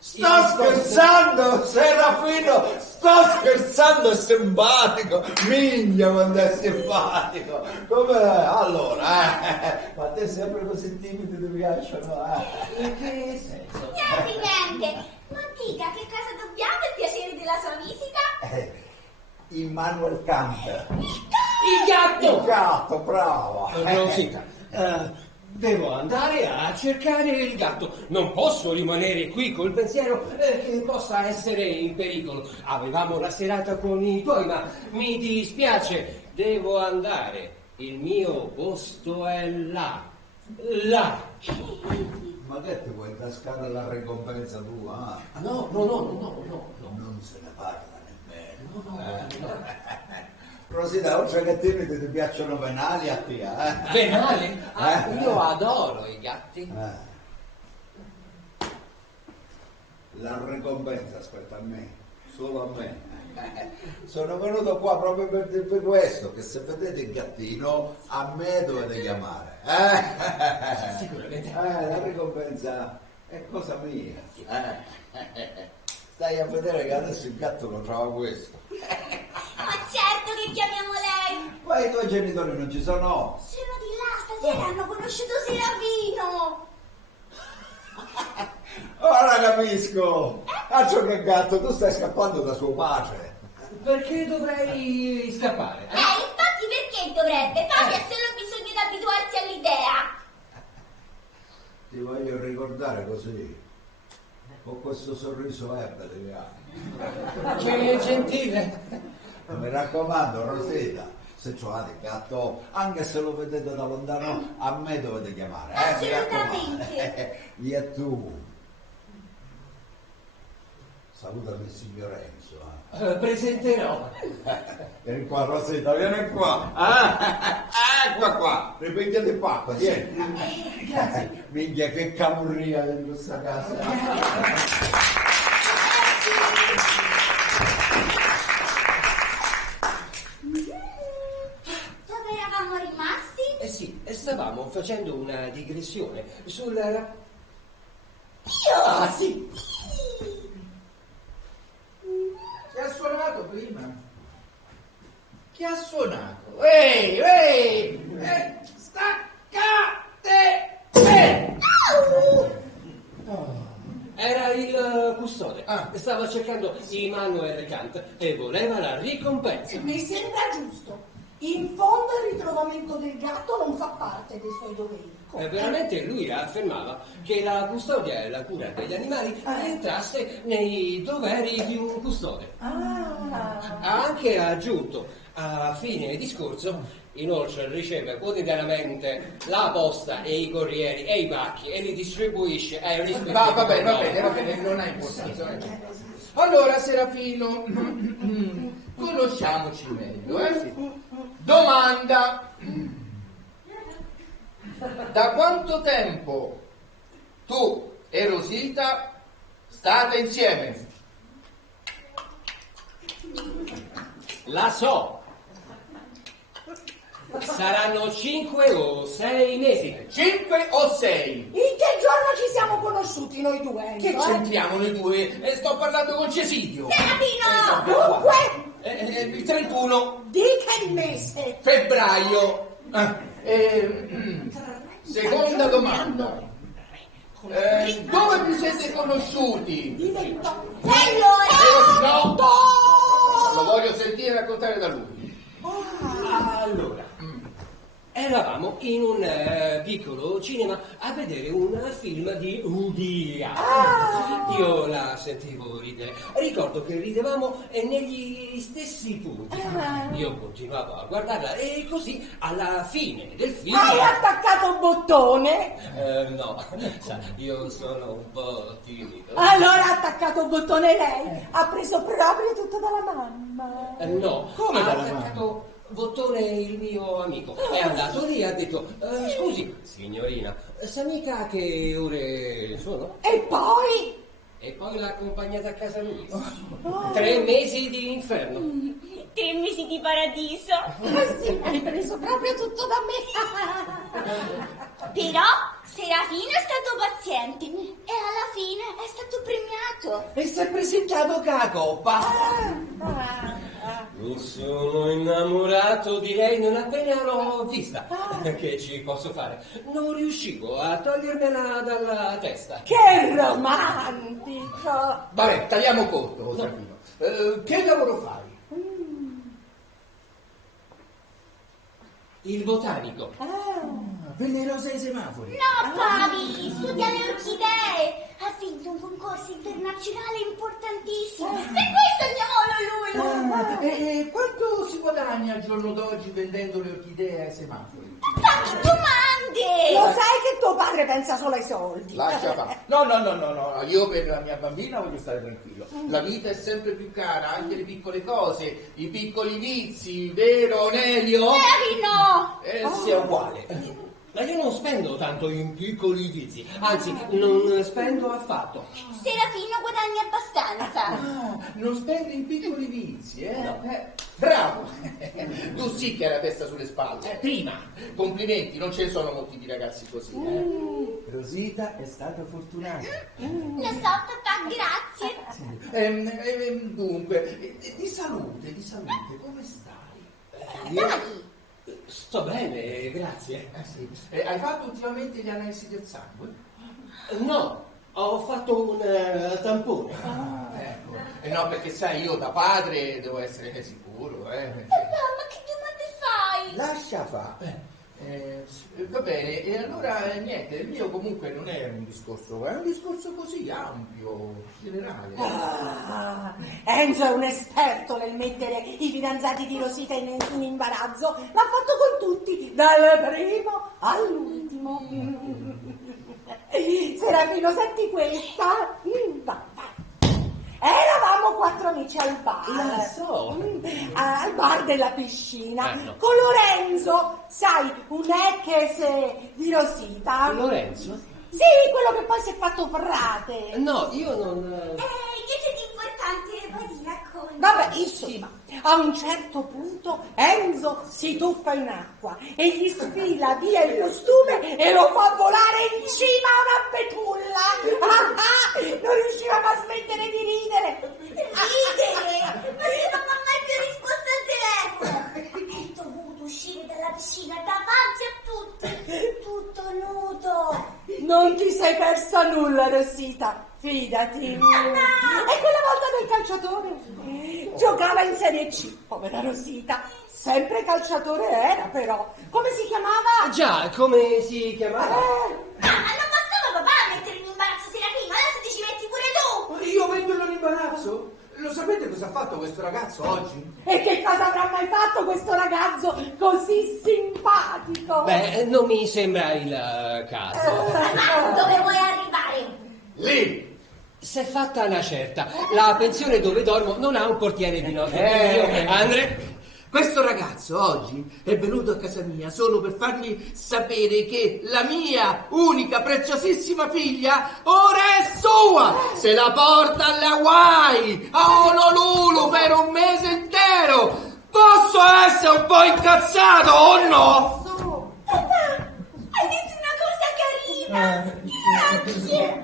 Sto scherzando, Serafino, sto scherzando, è simpatico, minchia quando è simpatico, come allora, ma te sempre così timido ti piacciono, In che senso? Niente, ma dica che cosa dobbiamo il piacere della sua visita? Immanuel Kant, Il gatto! il gatto, bravo, Rosita, devo andare a cercare il gatto. Non posso rimanere qui col pensiero che possa essere in pericolo. Avevamo la serata con i tuoi, ma mi dispiace. Devo andare. Il mio posto è là. Là. Ma che ti vuoi tascare la ricompensa tua? No. Non se ne parla nemmeno. Rosita, oltre che timidi ti piacciono venali a te, Venale? Io adoro i gatti. La ricompensa aspetta a me, solo a me. Sono venuto qua proprio per questo, che se vedete il gattino, a me dovete chiamare. Sicuramente. La ricompensa è cosa mia. Stai a vedere che adesso il gatto lo trova questo. Ma certo che chiamiamo lei! Ma i tuoi genitori non ci sono? Sono di là, stasera hanno conosciuto Serafino! Ora capisco! Altro che gatto, tu stai scappando da suo padre. Perché dovrei scappare? Infatti perché dovrebbe? Papi ha solo bisogno di abituarsi all'idea! Ti voglio ricordare così, con questo sorriso ebete che hai. Che gentile! Mi raccomando, Rosetta, se trovate il gatto, anche se lo vedete da lontano, a me dovete chiamare. Mi raccomando. Via tu. Salutami il signor Enzo. Presenterò. Vieni qua, Rosetta, vieni qua. Qua. Ripigliati pappa, vieni. Grazie. Minchia, che camurria dentro questa casa. Dove eravamo rimasti? Sì, stavamo facendo una digressione sul... Sì. Chi ha suonato prima? Chi ha suonato? Ehi! Staccate! Era il custode. Stava cercando Immanuel Kant e voleva la ricompensa. Mi sembra giusto. In fondo il ritrovamento del gatto non fa parte dei suoi doveri. Veramente lui affermava che la custodia e la cura degli animali rientrasse nei doveri di un custode. Ha anche aggiunto a fine discorso, inoltre riceve quotidianamente la posta e i corrieri e i pacchi e li distribuisce ai rispettivi. Va bene, non ha importanza. Allora, Serafino, conosciamoci meglio, Domanda: da quanto tempo tu e Rosita state insieme? La so. Saranno 5 o 6 mesi. 5 o 6? In che giorno ci siamo conosciuti noi due? Che c'entriamo noi due? Sto parlando con Cesidio. Serafino! Dunque? Il 31 Di che mese? febbraio. Seconda domanda. Dove vi siete conosciuti? No, lo voglio sentire raccontare da lui. Allora, eravamo in un piccolo cinema a vedere un film di Woody Allen. Io la sentivo ridere. Ricordo che ridevamo negli stessi punti. Io continuavo a guardarla e così alla fine del film... Hai attaccato un bottone? No, sa, io sono un po' timido. Allora ha attaccato un bottone lei. Ha preso proprio tutto dalla mamma. No, come ha dalla attaccato bottone il mio amico. È andato lì e ha detto, scusi, signorina, sa mica che ore sono? E poi? E poi l'ha accompagnata a casa lui. 3 mesi di inferno. 3 mesi di paradiso. Sì, hai preso proprio tutto da me. Però Serafino è stato paziente e alla fine è stato premiato. E si è presentato con la coppa. Mi sono innamorato di lei non appena l'ho vista. Che ci posso fare? Non riuscivo a togliermela dalla testa. Che romantico. Vabbè, tagliamo corto, Serafino. Che lavoro fai? Il botanico. Per le rose ai semafori. No, papi, studia le orchidee. Ha vinto un concorso internazionale importantissimo. Per questo andiamo lui. E quanto si guadagna al giorno d'oggi vendendo le orchidee ai semafori? Fammi domande. Lo sai che tuo padre pensa solo ai soldi. Lascia fare. No, io per la mia bambina voglio stare tranquillo. La vita è sempre più cara, anche le piccole cose, i piccoli vizi, vero Nelio? Serafino. Sia uguale. Ma io non spendo tanto in piccoli vizi, anzi, non spendo affatto. Serafino guadagni abbastanza. Ah, non spendi in piccoli vizi, eh? No. Bravo! Tu sì che hai la testa sulle spalle. Prima, complimenti, non ce ne sono molti di ragazzi così. Rosita è stata fortunata. Lo so, papà, grazie. Dunque, di salute, come stai? Dai! Sto bene, grazie. Sì. Hai fatto ultimamente gli analisi del sangue? No, ho fatto un tampone. Ecco. No, perché sai, io da padre devo essere sicuro, Papà, ma che domande fai? Lascia fare. Va bene, e allora niente, il mio comunque non è un discorso, è un discorso così ampio, generale. Enzo è un esperto nel mettere i fidanzati di Rosita in imbarazzo, l'ha fatto con tutti, dal primo all'ultimo. Serafino, senti questa? Vai. Eravamo 4 amici al bar. Lo so. Al bar della piscina. No. Con Lorenzo, sai, un ex di Rosita. Lorenzo? Sì, quello che poi si è fatto frate. No, io non... Che c'è di importante? Vai, racconta. Vabbè, insomma, a un certo punto Enzo si tuffa in acqua e gli sfila via il costume e lo fa volare in cima a una betulla. Non riuscivamo a smettere di ridere. Ridere? Ma io non ho mai più risposto al telefono. È dovuto uscire dalla piscina davanti a tutti, tutto nudo. Non ti sei persa nulla, Rosita, fidati. E quella volta del calciatore giocava in Serie C, povera Rosita. Sempre calciatore era, però. Come si chiamava? Già, come si chiamava? Ma non bastava papà a mettere in imbarazzo Serafino, adesso ti ci metti pure tu. Io metterlo in imbarazzo? Lo sapete cosa ha fatto questo ragazzo oggi? E che cosa avrà mai fatto questo ragazzo così simpatico? Beh, non mi sembra il caso. Ma dove vuoi arrivare? Lì! Si è fatta una certa. La pensione dove dormo non ha un portiere di notte. Io, Andre... Questo ragazzo oggi è venuto a casa mia solo per fargli sapere che la mia unica preziosissima figlia ora è sua! Se la porta alle Hawaii, a Honolulu per un mese intero! Posso essere un po' incazzato o no? Papà, hai detto una cosa carina! Grazie!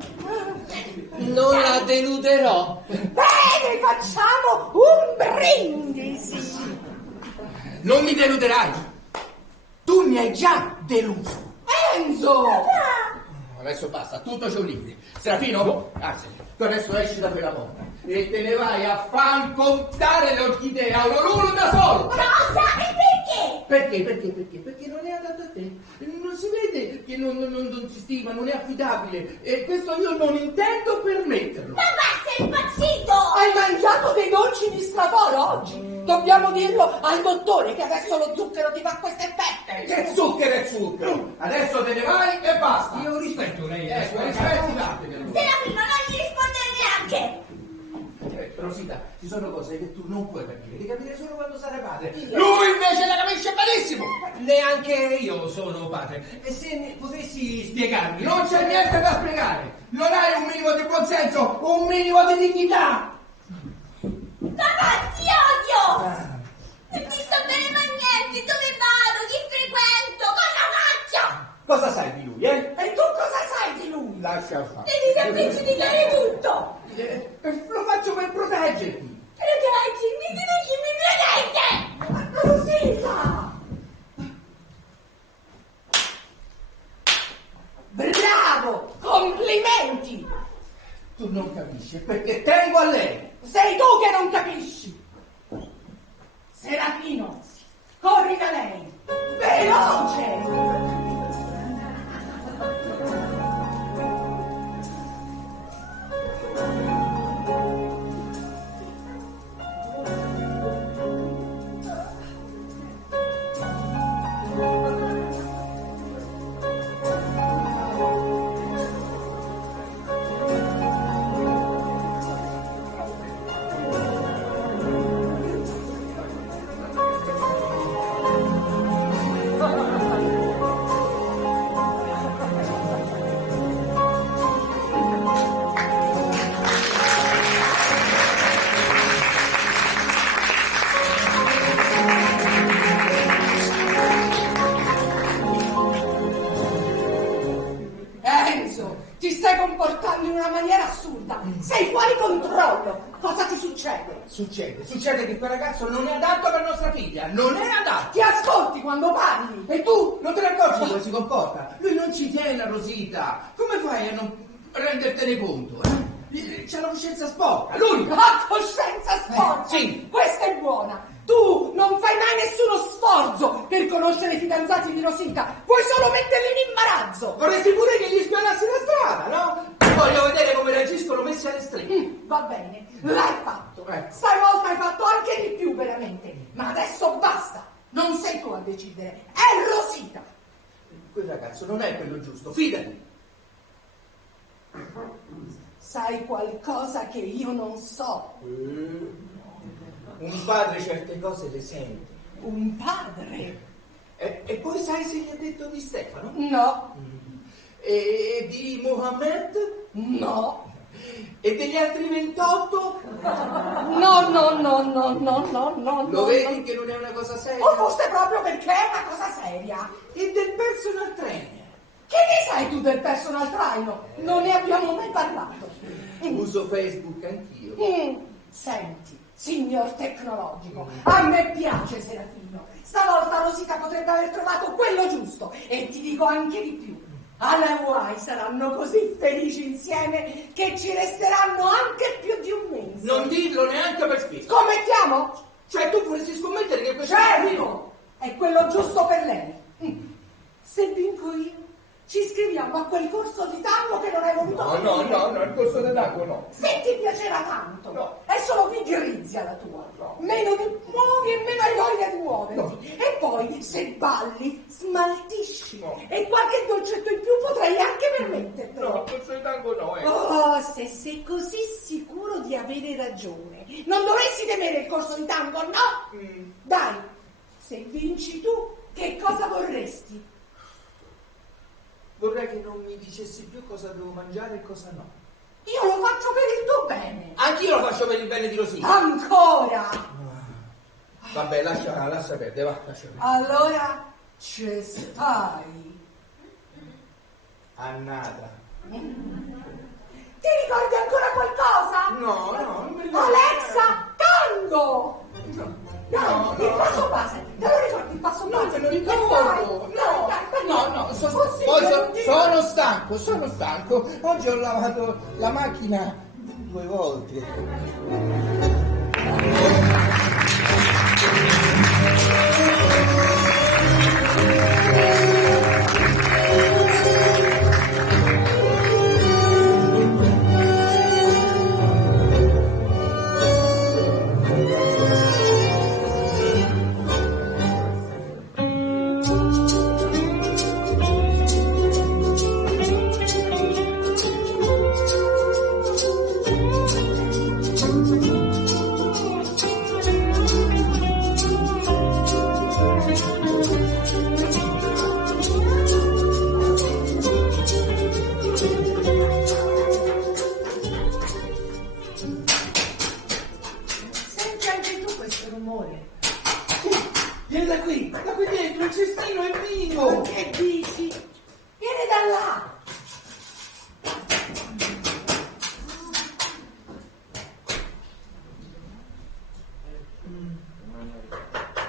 Non la deluderò. Bene, facciamo un brindisi! Non mi deluderai! Tu mi hai già deluso! Enzo! Adesso basta, tutto c'è un limite. Serafino, anzi, tu adesso esci da quella porta e te ne vai a fancontare le orchidee a Honolulu da solo! Cosa? E perché? Perché non è adatto a te. Non si vede che non si stima, non è affidabile. E questo io non intendo permetterlo. Papà, sei impazzito! Hai mangiato dei dolci di stravolo oggi? Dobbiamo dirlo al dottore che adesso lo zucchero ti fa queste fette. Che zucchero è zucchero! Adesso te ne vai e basta! Io rispetto lei. Rispetti vattene. Serafino, non gli rispondere neanche! Rosita, ci sono cose che tu non puoi capire, le capire solo quando sarai padre. Lui invece la capisce benissimo! Neanche io sono padre. E se potessi spiegarmi... Non c'è niente da spiegare! Non hai un minimo di buonsenso, un minimo di dignità! Papà, ti odio! Non ti sto bene ma niente, dove vado, chi frequento, cosa faccio? Cosa sai di lui, eh? E tu cosa sai di lui? Lascia fare. Devi sempre giudicare tutto! Lo faccio per proteggerti. Proteggimi, Rosita! Bravo! Complimenti! Tu non capisci, perché tengo a lei. Sei tu che non capisci! Serafino, corri da lei! Veloce! Enzo, ti stai comportando in una maniera assurda. Sei fuori controllo. Cosa ti succede? Succede che quel ragazzo non è adatto per nostra figlia. Non è adatto. Ti ascolti quando parli. E tu non te ne accorgi di come si comporta? Lui non ci tiene a Rosita. Come fai a non rendertene conto? C'ha la coscienza sporca, lui! La coscienza sporca! Sì! Questa è buona! Tu non fai mai nessuno sforzo per conoscere i fidanzati di Rosita! Vuoi solo metterli in imbarazzo! Vorresti pure che gli spionassi la strada, no? Voglio vedere come reagiscono messi alle streghe. Va bene, l'hai fatto! Stavolta hai fatto anche di più, veramente! Ma adesso basta! Non sei tu a decidere, è Rosita! Quel ragazzo non è quello giusto, fidati! Sai qualcosa che io non so? Un padre certe cose le sente. Un padre? E poi sai se gli ha detto di Stefano? No. E di Mohammed? No. E degli altri 28? No. Lo vedi che non è una cosa seria? O forse proprio perché è una cosa seria. E del personal trainer? Che ne sai tu del personal trainer? Non ne abbiamo mai parlato. Uso Facebook anch'io. Senti, signor tecnologico, a me piace Serafino. Stavolta Rosita potrebbe aver trovato quello giusto. E ti dico anche di più. Alla Hawaii saranno così felici insieme che ci resteranno anche più di un mese. Non dirlo neanche per sfida. Scommettiamo? Cioè tu vorresti scommettere che questo Certo! È quello giusto per lei. Se vinco io, ci iscriviamo a quel corso di tango che non hai voluto venire. No, il corso di tango no. Se ti piacerà tanto, No. è solo pigrizia la tua. No. Meno ti muovi e meno hai voglia di muoverti. E poi, se balli, smaltisci. No. E qualche dolcetto in più potrei anche permettertelo. No, il corso di tango no, Oh, se sei così sicuro di avere ragione, non dovresti temere il corso di tango, no? Dai, se vinci tu, che cosa vorresti? Vorrei che non mi dicessi più cosa devo mangiare e cosa no. Io lo faccio per il tuo bene. Anch'io lo faccio per il bene di Rosita. Ancora? Vabbè, lascia perdere, va, lascia perdere. Allora, ci stai. Annata. Ti ricordi ancora qualcosa? No, non mi ricordo. Alexa, tango! No, il passo base, te lo ricordi il passo base? Non me lo ricordo. Sono stanco. Oggi ho lavato la macchina 2 volte. Vieni da qui dentro, il cestino è mio! Che dici? Vieni da là!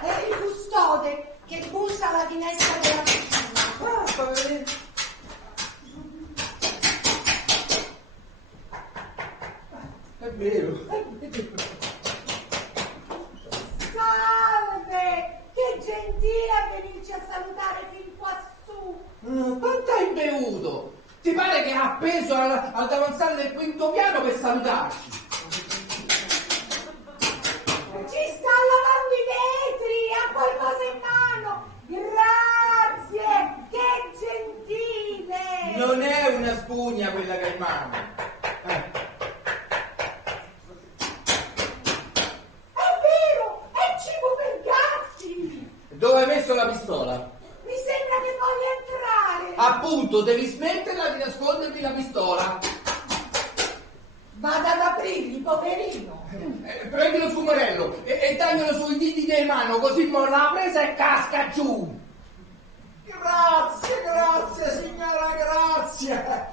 È il custode che bussa alla finestra della cucina. Fa vedere. È vero. Salve! Che gentile a venirci a salutare fin quassù! Quanto hai bevuto? Ti pare che ha appeso al davanzale del 5° piano per salutarci? Ci sta lavando i vetri! Ha qualcosa in mano! Grazie! Che gentile! Non è una spugna quella che hai in mano. È vero! È cibo per gatti! Dove hai messo la pistola? Mi sembra che voglia entrare! Appunto, devi smetterla di nascondermi la pistola. Vada ad aprirli, poverino! Prendi lo sfumarello e taglialo sui diti delle mani, così non la presa e casca giù. Grazie signora, grazie.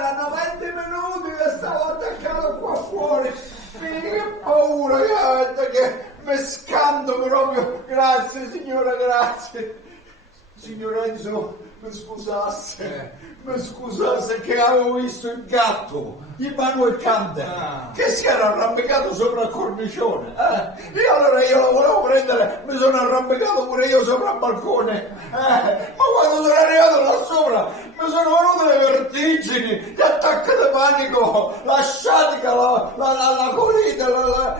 erano 20 minuti che stavo attaccato qua fuori. Che paura, che mi scando proprio. Grazie signora, grazie. Signor Enzo, mi scusasse che avevo visto il gatto, Immanuel Kant, che si era arrampicato sopra il cornicione. E allora io lo volevo prendere, mi sono arrampicato pure io sopra il balcone. Ma quando sono arrivato là sopra mi sono venute le vertigini, gli attacchi di panico, la sciatica, la colite,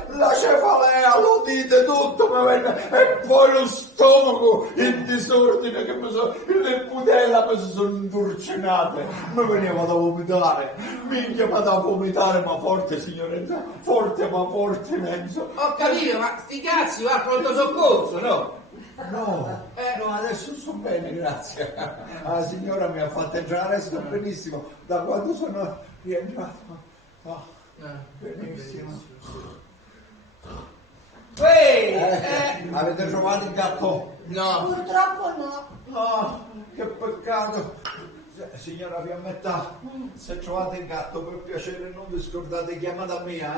la cefalea, l'otite, tutto mi venne, e poi lo stomaco in disordine, che le putella mi si sono indurcinate, mi veniva da vomitare, minchia, ma da vomitare, ma forte signore, forte, ma forte Enzo. Ho capito, ma sti cazzi va al pronto soccorso, no? No, adesso sto bene, grazie. La signora mi ha fatto entrare, sto benissimo, da quando sono rientrato. Benissimo. Avete trovato il gatto? No. Purtroppo no. Oh, che peccato. Signora Fiammetta, se trovate il gatto, per piacere non vi scordate, chiamata mia,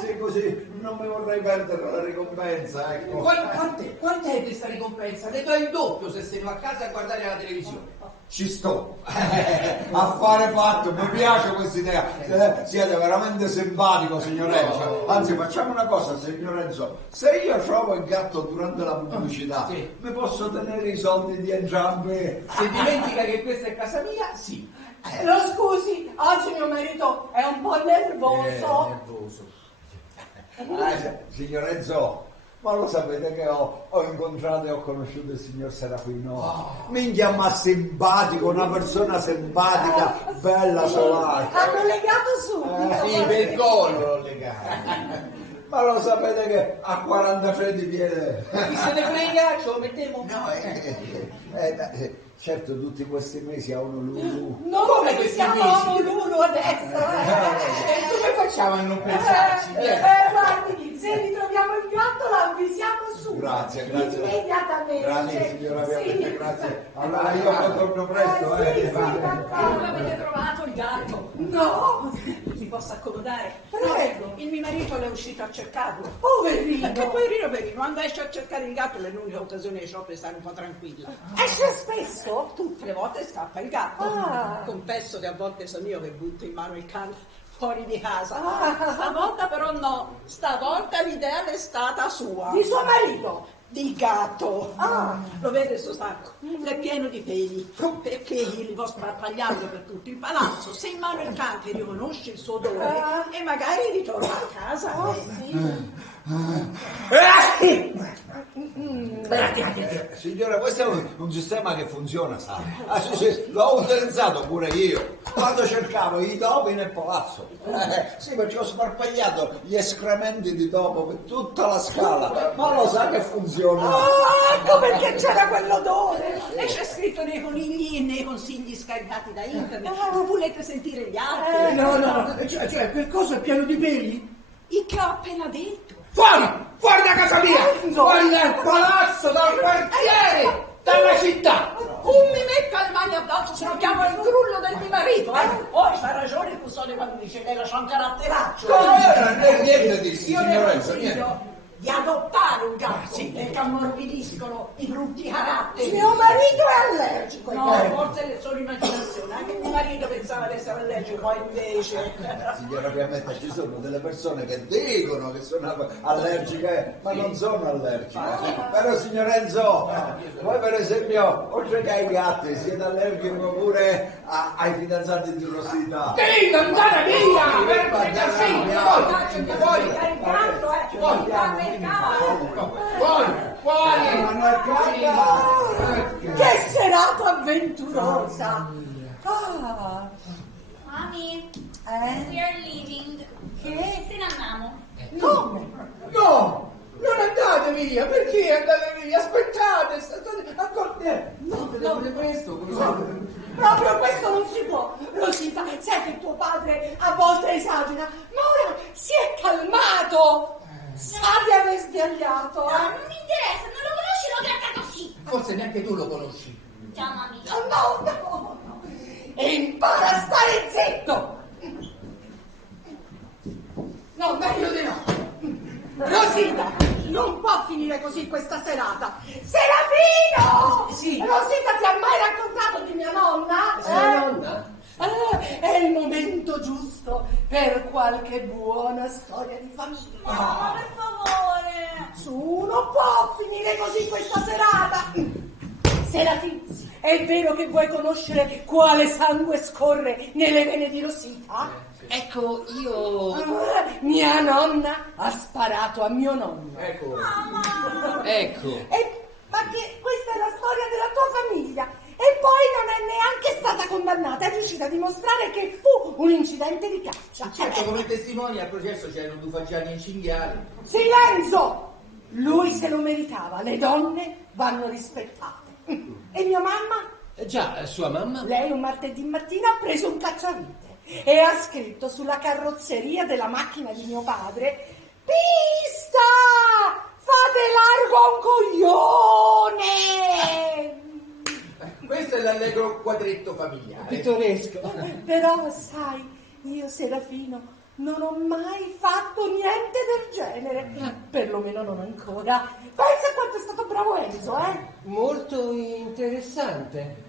Sì, così non mi vorrei perdere la ricompensa, ecco. Quant'è questa ricompensa? Ne do il doppio se sei a casa a guardare la televisione. Ci sto, affare fatto, mi piace questa idea, siete veramente simpatico signor Enzo, anzi facciamo una cosa signor Enzo, se io trovo il gatto durante la pubblicità, mi posso tenere i soldi di entrambi? Se dimentica che questa è casa mia, sì. Lo scusi, oggi mio marito è un po' nervoso. Signor Enzo, ma lo sapete che ho incontrato e ho conosciuto il signor Serafino? Minchia, ma simpatico, una persona simpatica, bella, solare. Hanno legato subito. Sì, per collo l'ho legato. Ma lo sapete che a 43 di piede? Chi se ne frega, ce lo mettiamo? No, certo, tutti questi mesi a uno Lulu. No, come questi siamo a un Lulu adesso. Come facciamo a non pensarci? Guardi, se ritroviamo il gatto l'avvisiamo subito. Grazie. Immediatamente. Grazie signora Fiammetta, grazie. Allora io torno presto, Non avete trovato il gatto? No. Mi posso accomodare? Prego. No, il mio marito è uscito a cercarlo. Poverino. Che poverino, quando esce a cercare il gatto è l'unica occasione che ho per stare un po' tranquilla. Esce spesso? Tutte le volte scappa il gatto. Confesso che a volte sono io che butto in mano il cane fuori di casa. Stavolta però no, stavolta l'idea è stata sua. Di suo marito? Di gatto. Lo vede sto sacco? È pieno di peli, perché li vo sparpagliando per tutto il palazzo. Se in mano il cane che riconosce il suo odore e magari ritorna a casa. Signora, questo è un sistema che funziona, sa? Sì, l'ho utilizzato pure io quando cercavo i topi nel palazzo. Sì, perché ho sparpagliato gli escrementi di topo per tutta la scala, ma lo sa che funziona. Ecco perché c'era quell'odore. E c'è scritto nei conigli e nei consigli scaricati da internet. Volete sentire gli altri? No, cioè quel coso è pieno di peli? Il che ho appena detto. Fuori da casa mia! Fuori dal palazzo, dal quartiere, dalla città! Non mi metta le mani addosso, se no chiamo il grullo del mio marito, Poi c'ha ragione il custode quando dice che lascia un caratteraccio. Niente di sì, Io signor le Enzo, niente. consiglio di adottare un gatto perché ammorbidiscono i brutti caratteri. Mio marito è allergico. No, forse è solo immaginazione, anche mio marito pensava di essere allergico, poi invece. Signora Fiammetta, ci sono delle persone che dicono che sono allergiche, ma non sono allergiche. Però signor Enzo, voi per esempio, oltre che ai gatti, siete allergici pure ai fidanzati di Rosita. Devi andare via! Fuori! Che serata avventurosa! Mami, we are leaving. Che? Se ne andiamo. Come? No! Non andate via! Perché andate via? Aspettate! Vedete questo? Proprio questo non si può. Rosita, sai che tuo padre a volte esagera, ma ora si è calmato. Sa di aver sbagliato, No, non mi interessa, non lo conosci, lo tratta così. Forse neanche tu lo conosci. Ciao, mami. No. E impara a stare zitto. finire così questa serata. Serafino! Sì. Rosita ti ha mai raccontato di mia nonna? Sua nonna? È il momento giusto per qualche buona storia di famiglia. Mamma, per favore. Su, non può finire così questa serata. Serafino, è vero che vuoi conoscere quale sangue scorre nelle vene di Rosita? Ecco, io... Mia nonna ha sparato a mio nonno. Ecco. Mamma. Ecco. Ma che questa è la storia della tua famiglia. E poi non è neanche stata condannata. È riuscita a dimostrare che fu un incidente di caccia. Certo, come testimoni al processo c'erano Dufagiani e Cinghiali. Silenzio! Lui se lo meritava. Le donne vanno rispettate. E mia mamma? Già, sua mamma? Lei un martedì mattina ha preso un cacciavite e ha scritto sulla carrozzeria della macchina di mio padre: pista! Fate largo a un coglione! Questo è l'allegro quadretto familiare. Pittoresco. Però, sai, io, Serafino, non ho mai fatto niente del genere. Perlomeno non ancora. Pensa quanto è stato bravo Enzo, Molto interessante.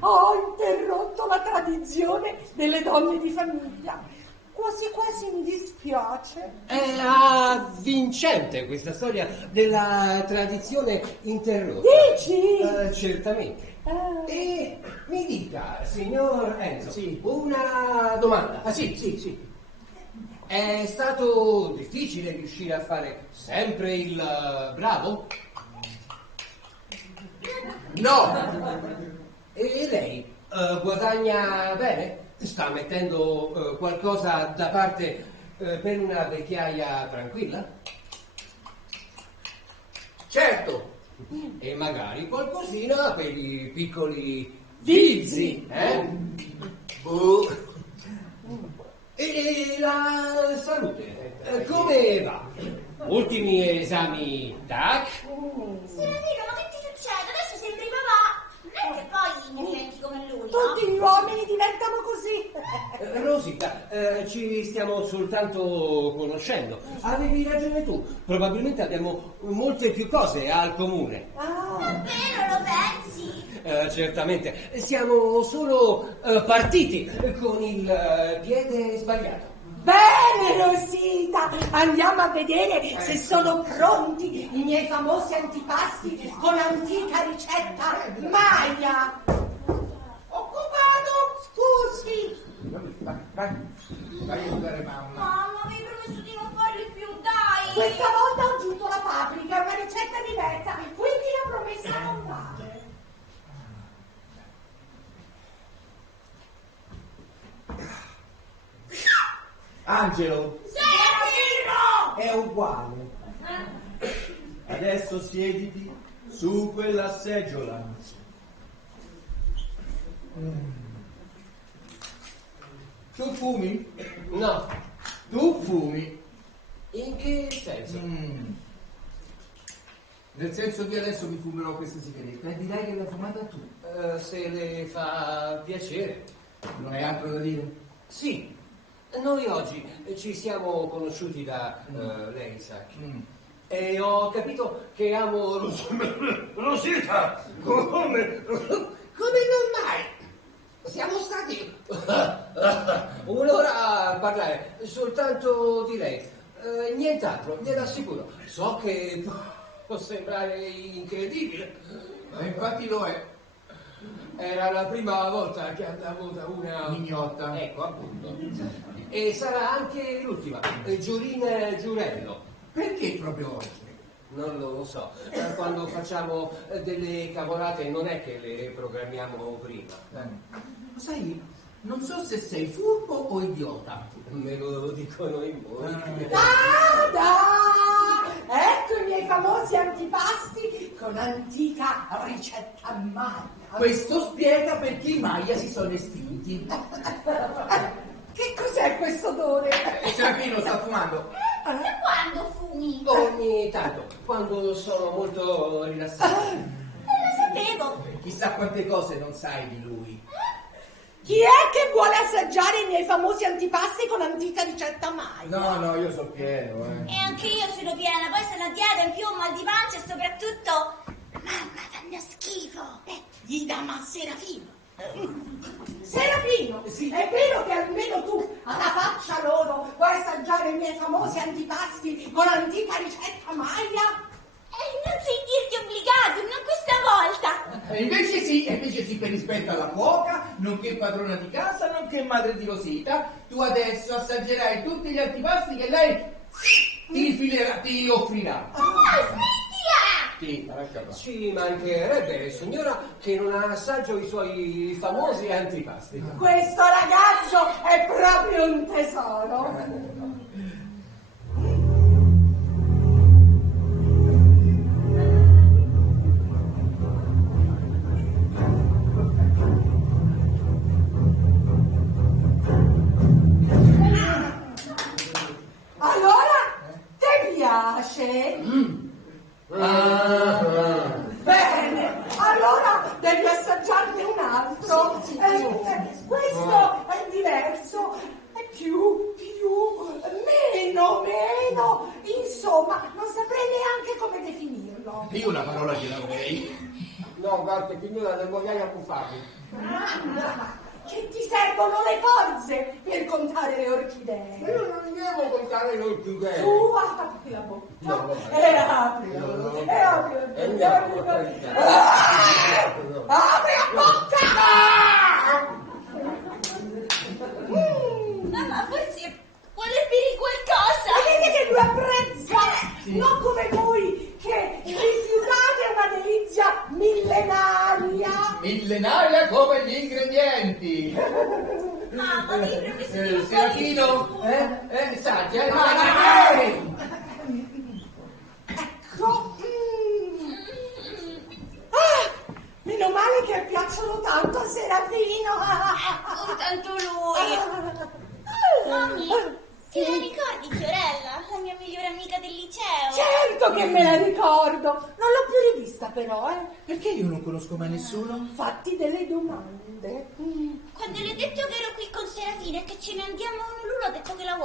Ho interrotto la tradizione delle donne di famiglia. Quasi quasi mi dispiace. È avvincente questa storia della tradizione interrotta. Dici? Certamente. E mi dica, signor Enzo, Sì. una domanda. Ah sì. È stato difficile riuscire a fare sempre il bravo? No! E lei guadagna bene? Sta mettendo qualcosa da parte per una vecchiaia tranquilla? Certo! E magari qualcosina per i piccoli vizi, Boh. E la salute, come va? Ultimi esami TAC? Serafino, ma che ti succede? Adesso sembri papà. Non è che poi mi diventi come lui, no? Tutti gli uomini diventano così. Rosita, ci stiamo soltanto conoscendo. Avevi ragione tu, probabilmente abbiamo molte più cose al comune. Davvero lo pensi? Certamente, siamo solo partiti con il piede sbagliato. Bene, Rosita, andiamo a vedere se sono pronti i miei famosi antipasti con antica ricetta Maya. Occupato, scusi. Vai a aiutare mamma. Mamma, mi hai promesso di non farli più, dai! Questa volta ho aggiunto la paprika, è una ricetta diversa, quindi la promessa non vale. Angelo, Serafino! è uguale. Adesso siediti su quella seggiola. Tu fumi? No, Tu fumi? in che senso? Nel senso che adesso mi fumerò questa sigaretta e direi che l'hai fumata tu. Se le fa piacere. Non hai altro da dire? Sì, noi oggi ci siamo conosciuti da lei, sa. E ho capito che amo Rosita. Come non mai? Siamo stati un'ora a parlare soltanto di lei. Nient'altro, glielo assicuro. So che può sembrare incredibile. Ma infatti lo è. Era la prima volta che andavo da una Mignotta. Ecco, appunto. E sarà anche l'ultima, Giurina Giurello. Perché proprio oggi? Non lo so. Quando facciamo delle cavolate non è che le programmiamo prima. Sai, non so se sei furbo o idiota. Me lo dicono in molti. Ecco i miei famosi antipasti con antica ricetta Maya. Questo spiega perché i Maya si sono estinti. Che cos'è questo odore? Serafino sta fumando. E quando fumi? Ogni tanto, quando sono molto rilassato. Non lo sapevo. Chissà quante cose non sai di lui. Chi è che vuole assaggiare assaggiare i miei famosi antipasti con antica ricetta mai. No, io sono pieno, E anche io sono piena, poi sono a dieta, in più ho mal di pancia e soprattutto... Mamma, fanno schifo. Gli dà ma Serafino. Serafino, sì. È vero che almeno tu, alla faccia loro, vuoi assaggiare i miei famosi antipasti con antica ricetta Maya? Non sentirti obbligato, non questa volta. Invece sì, per rispetto alla cuoca, nonché padrona di casa, nonché madre di Rosita, tu adesso assaggerai tutti gli antipasti che lei ti offrirà. Sì, ci mancherebbe, signora, che non assaggio i suoi famosi antipasti. Questo ragazzo è proprio un tesoro. Allora, ti piace? Bene, allora devi assaggiarne un altro. Questo è diverso, è più, meno, insomma, non saprei neanche come definirlo. Io una parola ce l'avrei. No, guarda, signora, non vogliamo accuffarmi. Che ti servono le forze per contare le orchidee. Io non devo contare le orchidee. Tu apri la bocca. No. Apri la bocca. Apri la bocca! Mamma, forse vuole bere qualcosa. Vedete che lui apprezza? Non come voi che rifiutate una delizia millenaria. Millenaria come gli ingredienti. Mamma, mi professore Serafino, saggia, Ecco. Meno male che piacciono tanto a Serafino. tanto lui. Mami, te la ricordi Fiorella? La mia migliore amica del liceo? Certo che me la ricordo. Non l'ho più rivista però, Perché io non conosco mai nessuno? Fatti delle domande. Quando le ho detto che ero qui con Serafina e che ce ne andiamo uno l'uno, ho detto che lo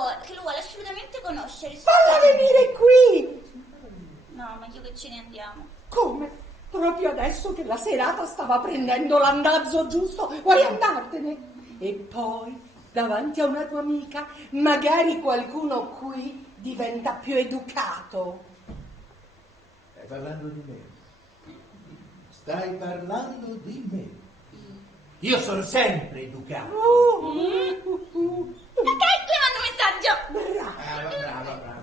vuole assolutamente conoscere. Falla venire qui. No, meglio che ce ne andiamo. Come? Proprio adesso che la serata stava prendendo l'andazzo giusto, vuoi andartene? E poi, davanti a una tua amica, magari qualcuno qui diventa più educato. Stai parlando di me. Stai parlando di me. Io sono sempre educato. Ok, le mando un messaggio. Brava.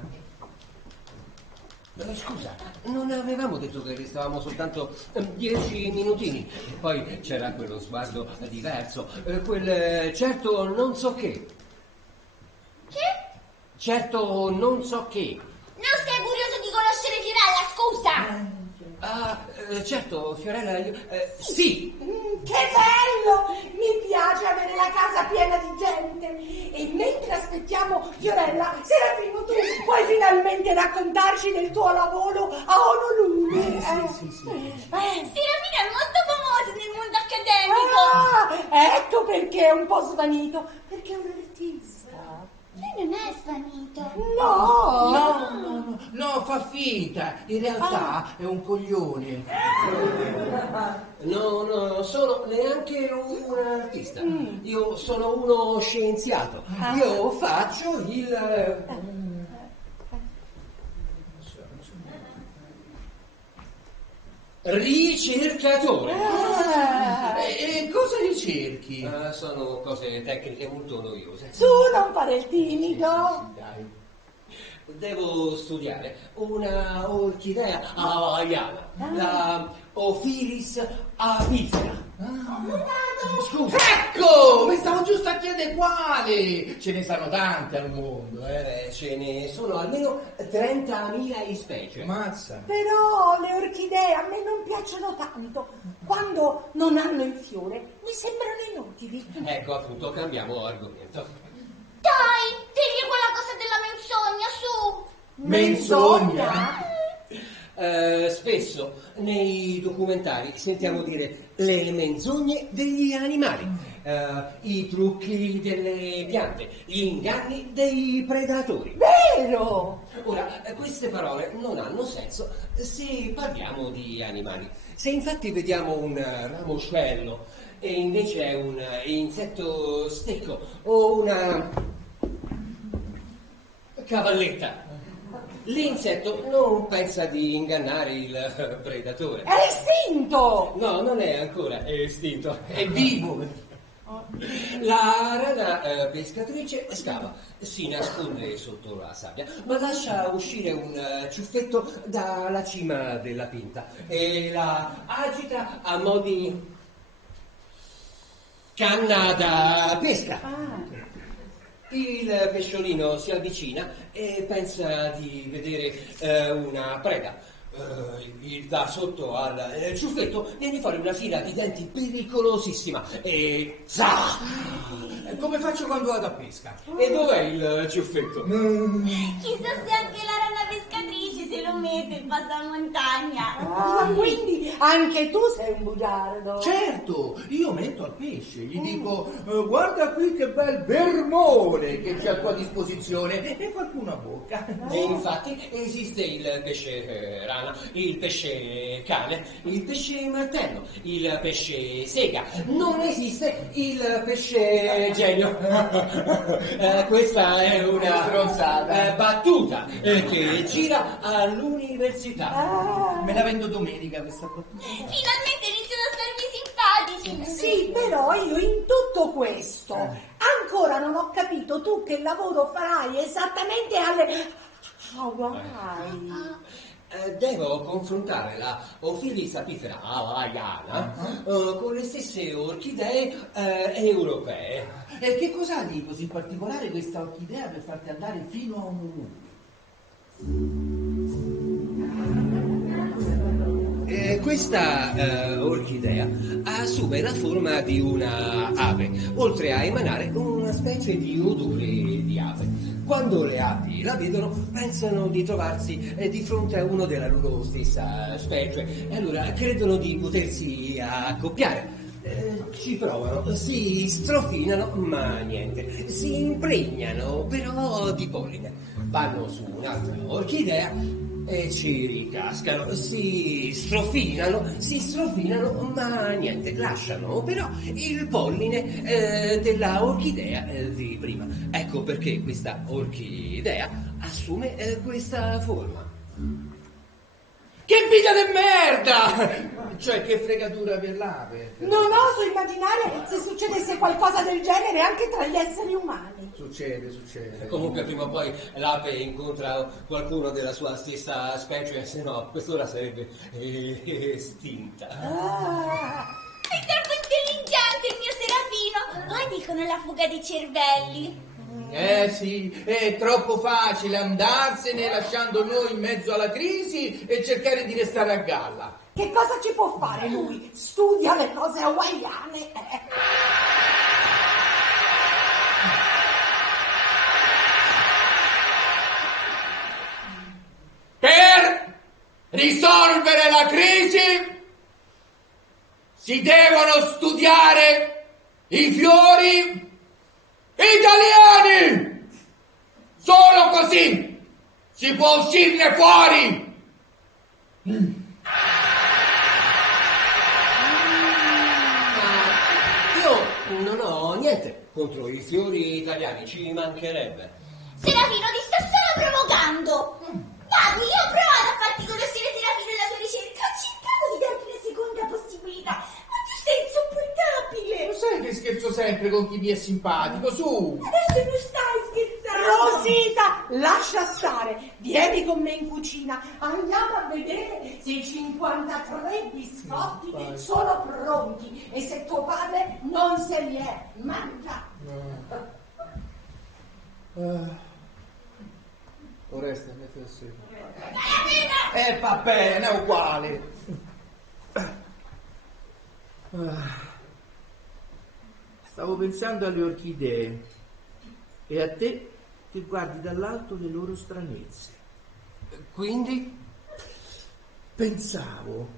Scusa, non avevamo detto che restavamo soltanto 10 minutini? Poi c'era quello sguardo diverso, quel certo non so che. Che? Certo non so che. Non sei curioso di conoscere Fiorella, scusa. Certo, Fiorella, sì. Che bello! Mi piace avere la casa piena di gente. E mentre aspettiamo Fiorella, Serafino, tu puoi finalmente raccontarci del tuo lavoro a Honolulu. Sì. Serafina è molto famosa nel mondo accademico. Ecco perché è un po' svanito. Perché è un artista. Lui non è svanito. No, fa finta. In realtà è un coglione. No, sono neanche un artista. Io sono uno scienziato. Io faccio il... ricercatore. E cosa ricerchi? Sono cose tecniche molto noiose. Su, non fare il timido. Dai. Devo studiare una orchidea hawaiana, la Ophilis apifera. Scusa. Ecco, mi stavo giusto a chiedere quale. Ce ne sono tante al mondo, Ce ne sono almeno 30.000 in specie. Mazza. Però le orchidee a me non piacciono tanto. Quando non hanno il fiore mi sembrano inutili. Ecco, appunto, cambiamo argomento. Dai, digli quella cosa della menzogna, su. Menzogna? Spesso nei documentari sentiamo dire le menzogne degli animali, i trucchi delle piante, gli inganni dei predatori. Vero! Ora, queste parole non hanno senso se parliamo di animali. Se infatti vediamo un ramoscello e invece è un insetto stecco o una cavalletta, l'insetto non pensa di ingannare il predatore. È estinto! No, non è ancora estinto, è vivo. La rana pescatrice scava, si nasconde sotto la sabbia, ma lascia uscire un ciuffetto dalla cima della pinta e la agita a mo' di canna da pesca. Il pesciolino si avvicina e pensa di vedere una preda. Da sotto al ciuffetto viene fuori una fila di denti pericolosissima e za! Come faccio quando vado a pesca? E dov'è il ciuffetto? Chissà se anche la rana pescatrice se lo mette in passamontagna. Ma quindi anche tu sei un bugiardo? Certo, io metto al pesce, gli dico guarda qui che bel vermone che c'è a tua disposizione e qualcuno a bocca. E infatti esiste il pesce rana, il pesce cane, il pesce martello, il pesce sega. Non esiste il pesce genio. Questa è una stronzata battuta che gira all'università. Me la vendo domenica questa battuta. Finalmente iniziano a starmi simpatici. Sì, però io in tutto questo ancora non ho capito tu che lavoro farai esattamente alle Hawaii. Devo confrontare la Ophilis apifera hawaiana con le stesse orchidee europee. E che cosa ha di così particolare questa orchidea per farti andare fino a un Questa orchidea assume la forma di una ave, oltre a emanare una specie di odore di ave. Quando le api la vedono pensano di trovarsi di fronte a uno della loro stessa specie e allora credono di potersi accoppiare. Ci provano, si strofinano, ma niente, si impregnano però di polline, vanno su un'altra orchidea e ci ricascano, si strofinano, ma niente, lasciano però il polline della orchidea di prima. Ecco perché questa orchidea assume questa forma. Che figlia di merda! Cioè, che fregatura per l'ape. Non oso immaginare se succedesse qualcosa del genere anche tra gli esseri umani. Succede. Comunque prima o poi l'ape incontra qualcuno della sua stessa specie, se no a quest'ora sarebbe estinta. È troppo intelligente il mio Serafino. Poi dicono la fuga di cervelli. Sì, è troppo facile andarsene lasciando noi in mezzo alla crisi e cercare di restare a galla. Che cosa ci può fare lui? Studia le cose hawaiane. Per risolvere la crisi si devono studiare i fiori italiani! Solo così si può uscirne fuori! Io non ho niente contro i fiori italiani, ci mancherebbe. Serafino, ti sto solo provocando. Vado, io ho provato a farti conoscere Serafino e la sua ricerca. Ho cercato di darti una seconda possibilità, ma tu sei insopportabile. Lo sai che scherzo sempre con chi mi è simpatico, su! Adesso non stai scherzando. Rosita, lascia stare. Vieni con me in cucina. Andiamo a vedere se i 53 biscotti sono pronti e se tuo padre non se li è mangiati. Oreste, metti sì. Va bene, è uguale. Stavo pensando alle orchidee e a te che guardi dall'alto le loro stranezze. Quindi? Pensavo,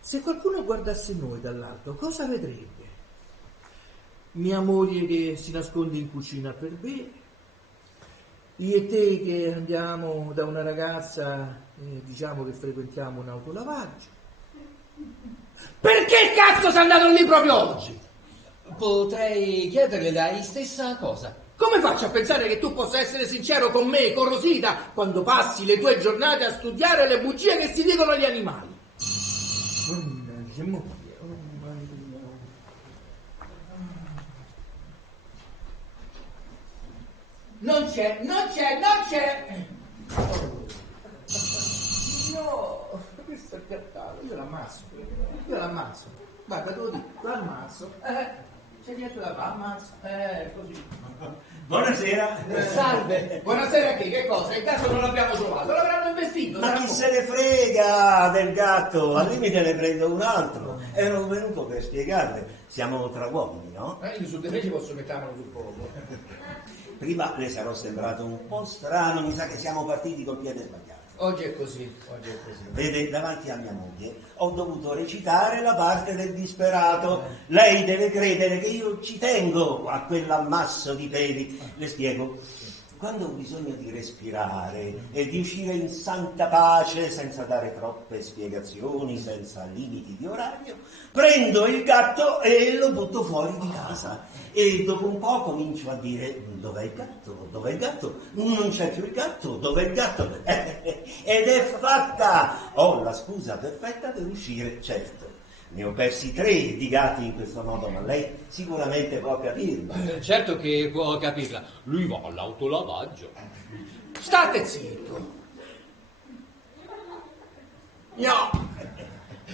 se qualcuno guardasse noi dall'alto, cosa vedrebbe? Mia moglie che si nasconde in cucina per bere, io e te che andiamo da una ragazza e diciamo che frequentiamo un autolavaggio. Perché cazzo sei andato lì proprio oggi? Potrei chiederle lei stessa cosa. Come faccio a pensare che tu possa essere sincero con me, con Rosita, quando passi le tue giornate a studiare le bugie che si dicono agli animali? Mannaggia, moglie, oh mamma mia. Non c'è. No, questo è scattato, io l'ammazzo. Guarda, te lo dico, l'ammazzo. C'è niente da fare, ammazzo. Così. Buonasera. Salve. Buonasera, che cosa? Il gatto non l'abbiamo trovato, l'avranno investito. Ma chi se ne frega del gatto? Al limite ne prendo un altro. Ero venuto per spiegarle. Siamo tra uomini, no? Io su di me ci posso metterlo sul fuoco. Prima le sarò sembrato un po' strano, mi sa che siamo partiti col piede sbagliato. Oggi è così. Vede, davanti a mia moglie ho dovuto recitare la parte del disperato. Lei deve credere che io ci tengo a quell'ammasso di peli. Le spiego. Quando ho bisogno di respirare e di uscire in santa pace, senza dare troppe spiegazioni, senza limiti di orario, prendo il gatto e lo butto fuori di casa. E dopo un po' comincio a dire: dov'è il gatto? Dov'è il gatto? Non c'è più il gatto, dov'è il gatto? Ed è fatta! Ho la scusa perfetta per uscire, certo. Ne ho persi 3 di gatti in questo modo, ma lei sicuramente può capirlo. Certo che può capirla. Lui va all'autolavaggio. State zitto. No.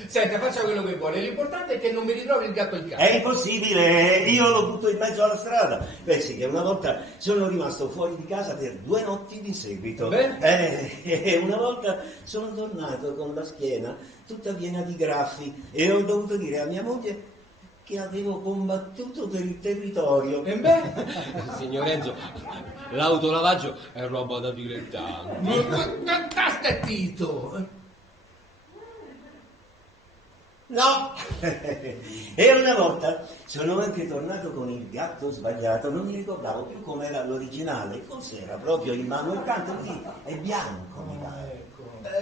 Senta, faccia quello che vuole, l'importante è che non mi ritrovi il gatto in casa. È impossibile, io lo butto in mezzo alla strada. Pensi che una volta sono rimasto fuori di casa per 2 notti di seguito. E una volta sono tornato con la schiena tutta piena di graffi e ho dovuto dire a mia moglie che avevo combattuto per il territorio. E beh, Signor Enzo, l'autolavaggio è roba da dilettante. stai zitto. No! E una volta sono anche tornato con il gatto sbagliato, non mi ricordavo più com'era l'originale, forse era proprio Immanuel Canto, così è bianco, mi pare.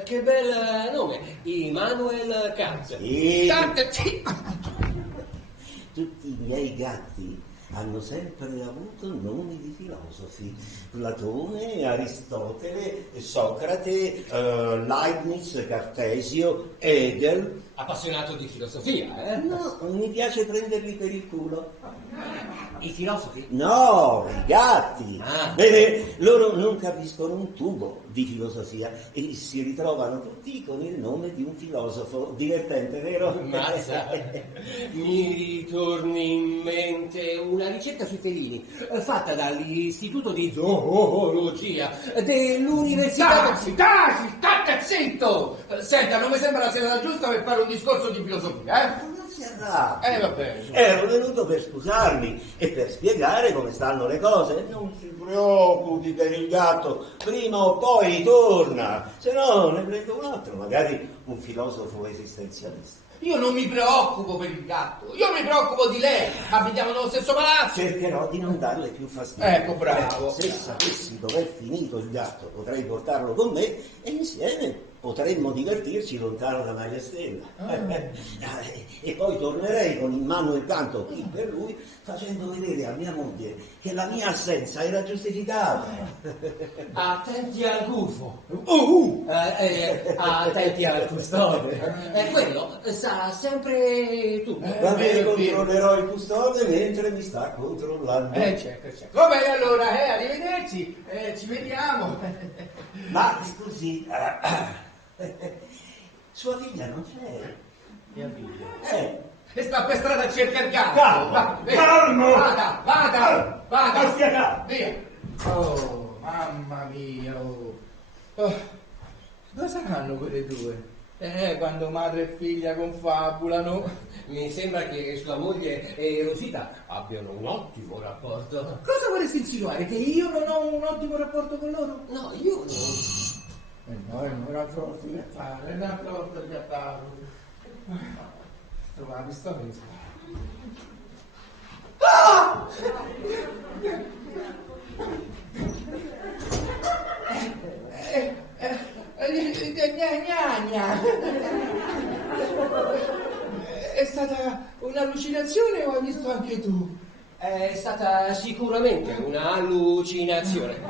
Che bel nome, Immanuel Kant. Sì, State zitto. tutti i miei gatti hanno sempre avuto nomi di filosofi: Platone, Aristotele, Socrate, Leibniz, Cartesio, Hegel. Appassionato di filosofia, eh? No, mi piace prenderli per il culo. I filosofi? No, i gatti. Ah. Loro non capiscono un tubo di filosofia e si ritrovano tutti con il nome di un filosofo. Divertente, vero? Mazza. Mi ritorni in mente una ricerca sui felini fatta dall'Istituto di Zoologia dell'Università. Taci, state zitto! Senta, non mi sembra la serata giusta per fare un discorso di filosofia, Non si arrabbi. Va bene. Ero venuto per scusarmi e per spiegare come stanno le cose. Non si preoccupi per il gatto, prima o poi torna, se no ne prendo un altro, magari un filosofo esistenzialista. Io non mi preoccupo per il gatto, io mi preoccupo di lei. Abitiamo nello stesso palazzo. Cercherò di non darle più fastidio. Ecco, bravo. Se sapessi dov'è finito il gatto, potrei portarlo con me e insieme potremmo divertirci lontano da Maria Stella. E poi tornerei con in mano il canto qui per lui, facendo vedere a mia moglie che la mia assenza era giustificata. Attenti al gufo. Attenti al custode. Quello sa sempre tu. Va bene, controllerò il custode mentre mi sta controllando. Certo. Va bene allora, arrivederci, ci vediamo. Ma scusi, sua figlia non c'è? Mia figlia. E sta per strada a cercare il gatto. Calmo! Vada. Stia. Via. Oh, mamma mia. Dove saranno quelle due? Quando madre e figlia confabulano. Mi sembra che sua moglie e Rosita abbiano un ottimo rapporto. Cosa vorresti insinuare? Che io non ho un ottimo rapporto con loro? No, io non. No, era torto che fare, era torto che fare. Trovavi sto resto. Ah! Gnagna. È stata un'allucinazione o hai visto anche tu? È stata sicuramente una allucinazione.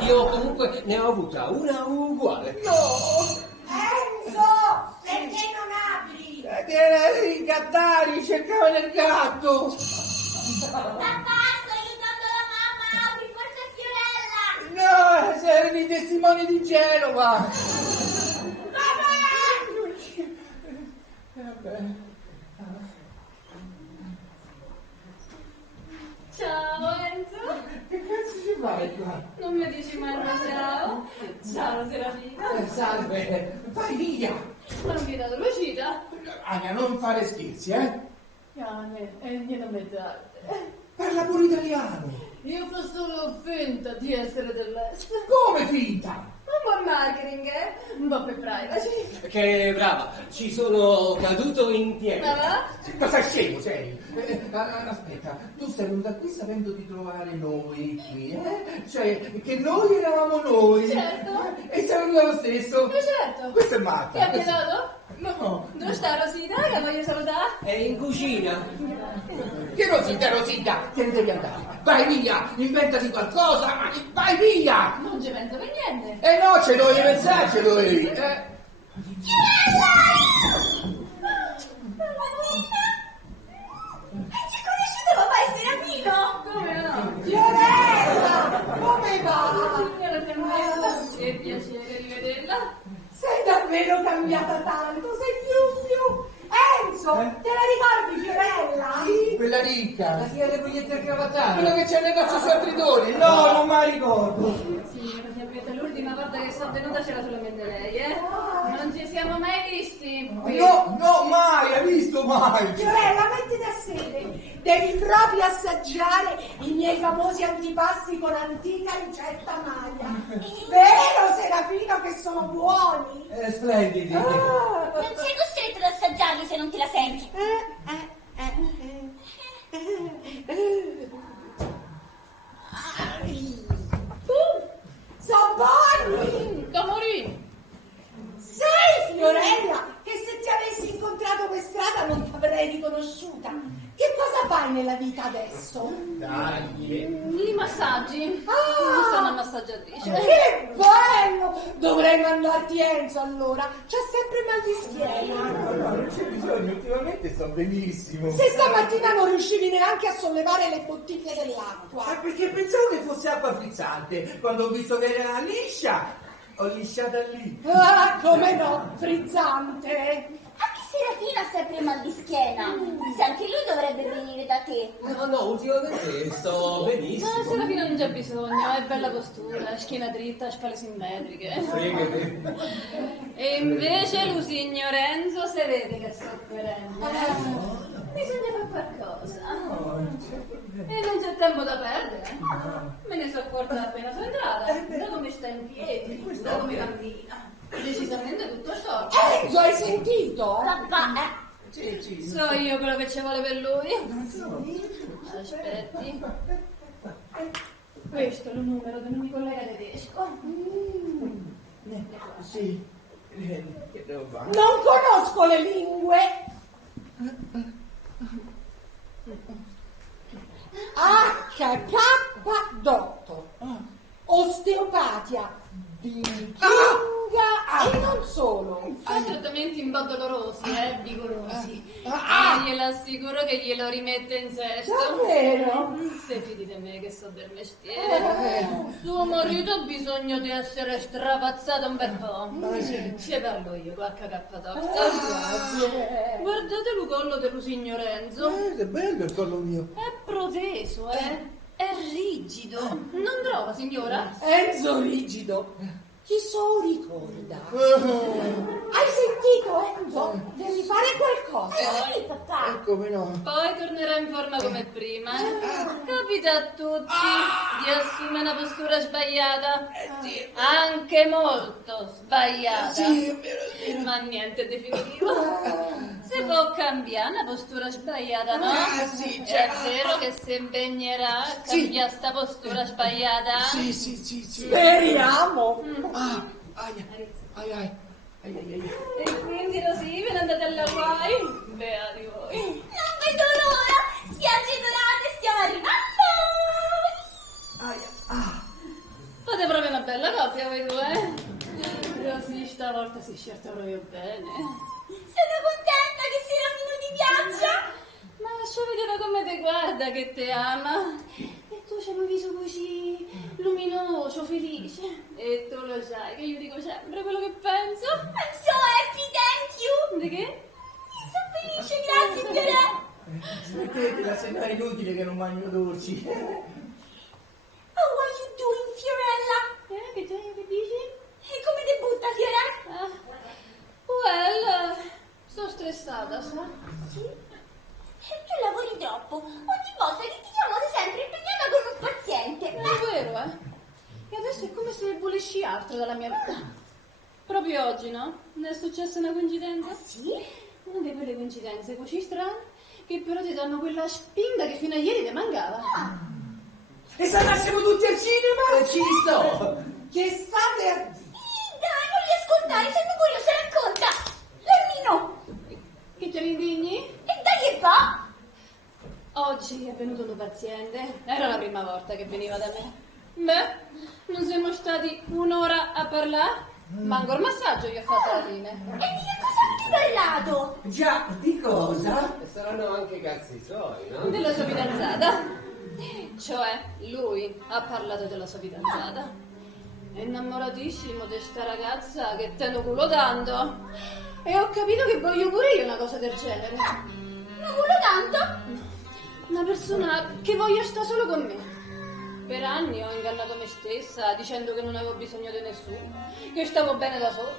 Io comunque ne ho avuta una uguale. No! Enzo, perché non apri? I gattari cercavano il gatto! Papà, sto aiutando la mamma, apri, forza Fiorella! No, erano i testimoni di Genova! Vabbè. Ciao Enzo. Che cazzo ci fai qua? Non mi dici mai una ciao? Ciao Serafina. Salve, vai via! Non mi dato l'uscita? Ania, non fare scherzi, eh? Cane, e niente mezz'arte. Parla pure italiano! Io fa solo finta di essere dell'est. Come finta? Un po' marketing, un po' per privacy. Che brava, ci sono caduto in piedi. Ma va? Cosa scemo sei? Aspetta, tu sei venuta qui sapendo di trovare noi qui, eh? Cioè, che noi eravamo noi. Certo. E sei venuta lo stesso. Ma certo. Questo è matta. Ti ha chiedato? No. Dove sta Rosita? Che voglio salutare? È in cucina. Che Rosita, te ne devi andare. Vai via, inventati qualcosa, vai via. Non ci penso per niente. Eh no, ce dovevi pensare, ce dovevi. Ci conosciuto papà e Serafino? Come no? Fiorella, come va? Signora Fiammetta, che piacere rivederla. Sei davvero cambiata tanto, sei più. Enzo, te la ricordi Fiorella? Quella ricca. La figlia delle pugliette cravattare. Quello che c'è nel negozio sui Tridoni. No, non me la ricordo. Signora Fiammetta, l'ultima volta che sono venuta c'era solamente lei, eh? Non ci siamo mai visti. No, mai, hai visto mai? Fiorella, mettiti a sedere. Devi proprio assaggiare i miei famosi antipasti con antica ricetta maglia. Vero Serafino che sono buoni? Splendidi. Non sei costretto ad assaggiarli se non te la senti. Sono buoni! Da morire. Sai Fiorella che se ti avessi incontrato per strada non ti avrei riconosciuta. Che cosa fai nella vita adesso? I massaggi. Ah! Non sono una massaggiatrice. Che bello! Dovrei mandarti Enzo allora. C'ha sempre mal di schiena. No, non c'è bisogno, ultimamente sto benissimo. Se stamattina non riuscivi neanche a sollevare le bottiglie dell'acqua. Perché pensavo che fosse acqua frizzante. Quando ho visto che era liscia, ho lisciata lì. Ah, come no, frizzante. Anche Serafino ha sempre mal di schiena. Forse anche lui dovrebbe venire da te. No, ultimamente sto benissimo. No, Serafino non c'è bisogno, è bella postura, schiena dritta, spalle simmetriche. Fregate. E invece Lusigno Renzo si vede che sta sofferendo. Bisogna fare qualcosa. E non c'è tempo da perdere. Me ne sono accorta appena sono entrata. Da come sta in piedi, da come cammina. Decisamente tutto sciolto. Enzo, hai sentito? Papà, Sì. So io quello che ci vuole per lui. Aspetti. Questo è il numero del mio collega tedesco. Sì. Che devo fare? Non conosco le lingue. HK dottor. Osteopatia. Vichinga. E non solo. Fa trattamenti un po' dolorosi, vigorosi. Ah. E glielo assicuro che glielo rimette in sesto. Davvero? Se fidi di me che so del mestiere. Suo marito ha bisogno di essere strapazzato un bel po'. Ci parlo io, HK dottor. Grazie. Guardate il collo dello signor Renzo. È bello il collo mio. È proteso, È rigido. Non trova, signora? Enzo rigido. Chi so ricorda? Hai sentito Enzo? Devi fare qualcosa. sì, papà. Come no? Poi tornerà in forma come prima. Capita a tutti Vedi, assume una postura sbagliata. Anche molto sbagliata. Sì, è vero. Ma niente definitivo. Si può cambiare una postura sbagliata, no? Sì, È vero che si impegnerà a cambiare sta postura sbagliata? Sì. Speriamo. Ai. E quindi così ve ne andate alla guai? Beati voi. Non vedo l'ora! Spiagge dorate, stiamo arrivando! Fate proprio una bella coppia voi due. Così stavolta si scelta proprio bene. Sono contenta che Serafino ti piaccia! Ma lascia vedere come te guarda che te ama. E tu c'hai un viso così luminoso, felice. E tu lo sai che io dico sempre quello che penso. I'm so happy, thank you! Di che? Sono felice, grazie Fiorella! Smettetela, sembra inutile che non mangio dolci. Oh, what are you doing, Fiorella? Che dici? E come ti butta, Fiorella? Well, sto stressata, sa? Sì? E tu lavori troppo. Ogni volta che ti chiamo sei sempre impegnata con un paziente. È vero, E adesso è come se volessi altro dalla mia vita. Proprio oggi, no? Ne è successa una coincidenza? Sì? Una di quelle coincidenze così strane che però ti danno quella spinta che fino a ieri ti mancava. E se andassimo tutti al cinema? Ci sto. Che state a dire? Dai, non li ascoltare, sei curioso, racconta! L'ermino! Che te li indigni? E dai che va? Oggi è venuto un paziente. Era la prima volta che veniva da me. Beh, non siamo stati un'ora a parlare. Manco il massaggio gli ho fatto alla fine. E di che cosa avete parlato? Già, di cosa? E saranno anche i cazzi suoi, no? Della sua fidanzata. Cioè, lui ha parlato della sua fidanzata. È innamoratissimo di sta ragazza che te lo culo tanto. E ho capito che voglio pure io una cosa del genere. Lo culo tanto? Una persona che voglia stare solo con me. Per anni ho ingannato me stessa dicendo che non avevo bisogno di nessuno, che stavo bene da sola.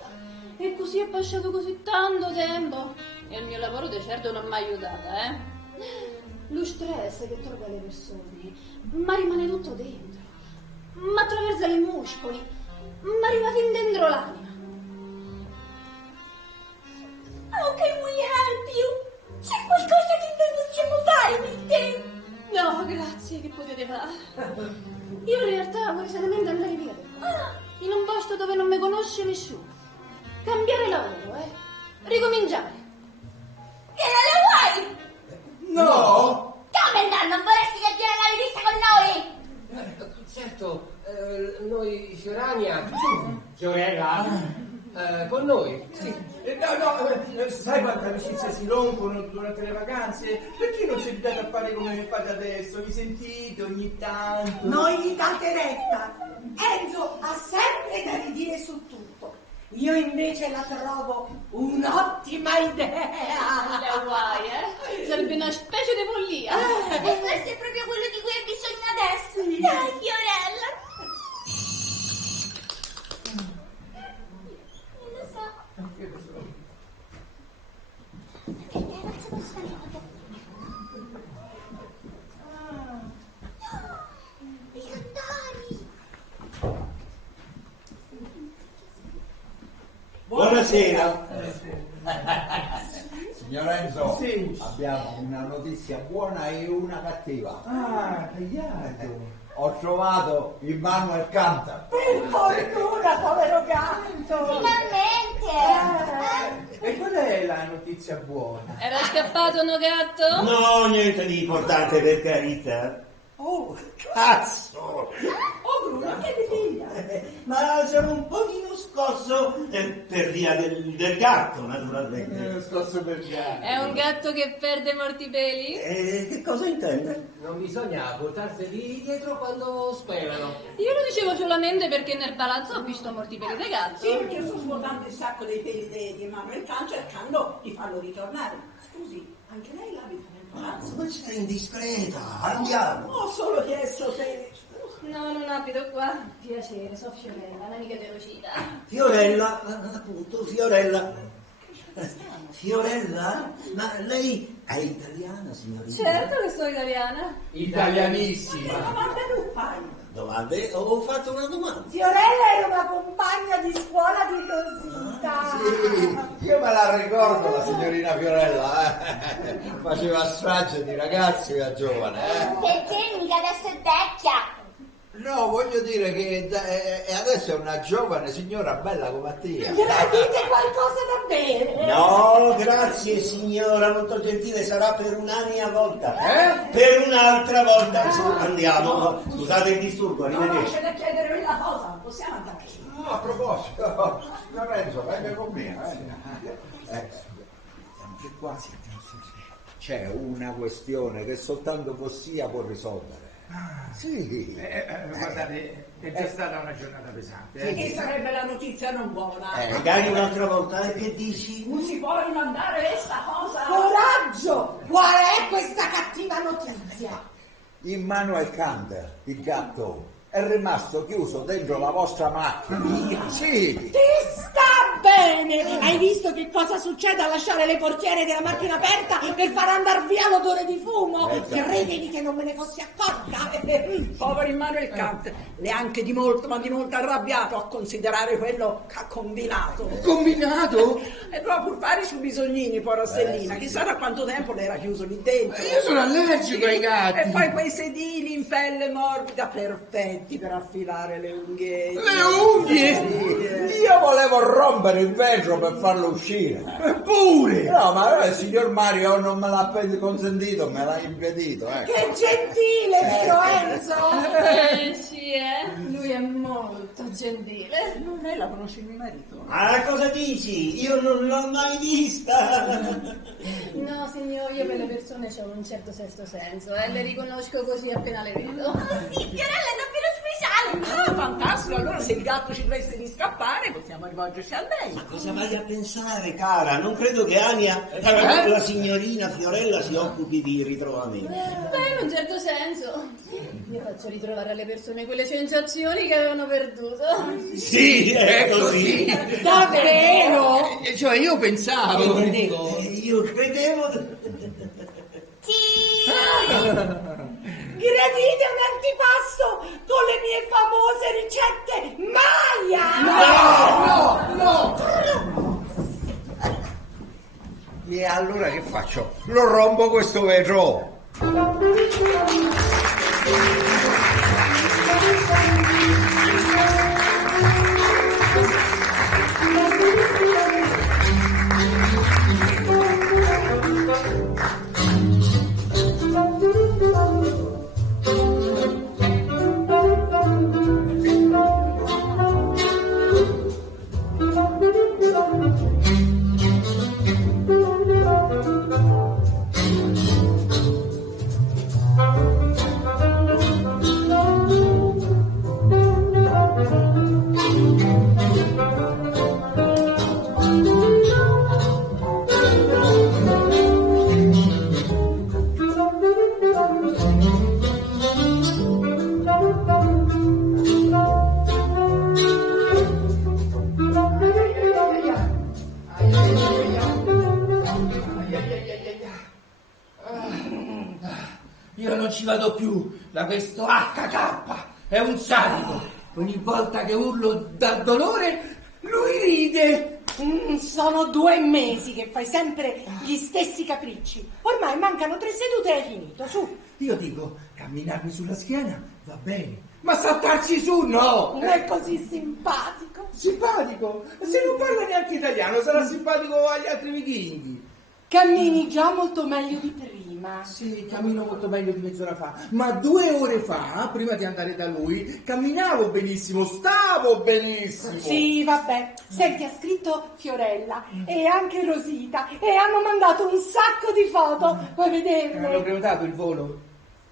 E così è passato così tanto tempo. E il mio lavoro di certo non mi ha aiutata, Lo stress che trova le persone, ma rimane tutto dentro. Ma attraversa i muscoli, ma arriva fin dentro l'anima. How can we help you? C'è qualcosa che noi possiamo fare per te? No, grazie, che potete fare? Io in realtà vorrei solamente andare via da qua. In un posto dove non mi conosce nessuno. Cambiare lavoro, ricominciare. Che non lo vuoi? No! Come no? Non vorresti che viene la rivista con noi? Certo, noi Fiorania, Fiorella, con noi. Sì. No, sai quante amicizie si rompono durante le vacanze? Perché non ci aiutate a fare come fate adesso? Vi sentite ogni tanto? Non gli date retta. Enzo ha sempre da ridire su tutto. Io invece la trovo un'ottima idea. La guai, Sarebbe una specie di follia. E questo è proprio quello di cui hai bisogno adesso. Dai, Fiorella. Non lo so. I cantari. Buonasera. Signor Enzo, Sì. abbiamo una notizia buona e una cattiva. Tagliato. Ho trovato il Manuel Canta. Per fortuna, povero gatto. Finalmente. E qual è la notizia buona? Era scappato uno gatto? No, niente di importante, per carità. Oh, Cazzo! oh Bruno, che meraviglia. Ma sono un pochino scosso per via del gatto, naturalmente. Scosso per gatto. È un gatto che perde molti peli? Che cosa intende? Non bisogna portarseli dietro quando spelano. Io lo dicevo solamente perché nel palazzo ho visto molti peli di gatto. Sì, perché io sto svuotando il sacco dei peli di Emanuele Can cercando di farlo ritornare. Scusi, anche lei l'abita nel palazzo? Ma sei indiscreta, andiamo. Ho solo chiesto se... No, non abito qua. Piacere, so Fiorella, l'amica di Rosita. Fiorella, appunto, Fiorella. Fiorella? Ma lei è italiana, signorina? Certo che sono italiana. Italianissima. Ma che tu fai? domande, ho fatto una domanda. Fiorella era una compagna di scuola di Rosita. Sì, io me la ricordo la signorina Fiorella, faceva strage di ragazzi da giovane. Perché mica adesso è vecchia. No, voglio dire che adesso è una giovane signora bella come Mattia. Gradite qualcosa da bere? No, grazie signora, molto gentile, sarà per un'anima volta. Per un'altra volta, su, andiamo. Scusate il disturbo, No, arrivederci. c'è da chiedere una cosa, possiamo andare? No, a proposito, Lorenzo, venga con me. Anche qua c'è una questione che soltanto Possia può risolvere. Sì. Guardate, è già stata una giornata pesante. Sì, che sarebbe la notizia non buona. Magari un'altra volta, che dici? Non si può rimandare questa cosa. Coraggio! Qual è questa cattiva notizia? Immanuel Kant, il gatto, è rimasto chiuso dentro la vostra macchina. Sì. Ti sta bene! Hai visto che cosa succede a lasciare le portiere della macchina aperta per far andare via l'odore di fumo? Credevi che non me ne fossi accorta? Povero Immanuel Kant, l'è anche di molto, ma di molto arrabbiato a considerare quello che ha combinato. Combinato? E doveva pur fare i suoi bisognini, Porosellina. Chissà da quanto tempo l'era chiuso lì dentro. Io sono allergico ai gatti. E poi quei sedili in pelle morbida perfetti per affilare le unghiette. Le unghie? Io volevo rompere il vetro per farlo uscire. Pure! No, ma il signor Mario non me l'ha consentito, me l'ha impedito. Che gentile, vero Enzo? Sì, lui è molto gentile. Lei la conosce il mio marito? Ma cosa dici? Io non l'ho mai vista. No, signor, io per le persone ho un certo sesto senso, le riconosco così appena le vedo. Sì, Fiorella è davvero speciale. Ah, fantastico, allora se il gatto ci dovesse di scappare possiamo rivolgerci a lei. Ma cosa vai a pensare, cara? Non credo che Ania, la signorina Fiorella, si occupi di ritrovamento. Beh, in un certo senso. Io faccio ritrovare alle persone quelle sensazioni che avevano perduto. Sì, è così. Davvero? Cioè, io pensavo... Io credevo... Sì. Gradite un antipasto con le mie famose ricette Maya? No! E allora che faccio? Lo rompo questo vetro! Io non ci vado più da questo HK, è un sadico. Ogni volta che urlo dal dolore, lui ride. Sono 2 mesi che fai sempre gli stessi capricci. Ormai mancano 3 sedute e hai finito, su. Io dico, camminarmi sulla schiena va bene, ma saltarci su no! Non è così simpatico. Simpatico? Se non parla neanche italiano, sarà simpatico agli altri vichinghi. Cammini già molto meglio di prima. Sì, cammino molto meglio di mezz'ora fa, ma 2 ore fa, prima di andare da lui, camminavo benissimo, stavo benissimo. Sì, vabbè. Senti, ha scritto Fiorella e anche Rosita e hanno mandato un sacco di foto. Vuoi vederle? Hanno prenotato il volo.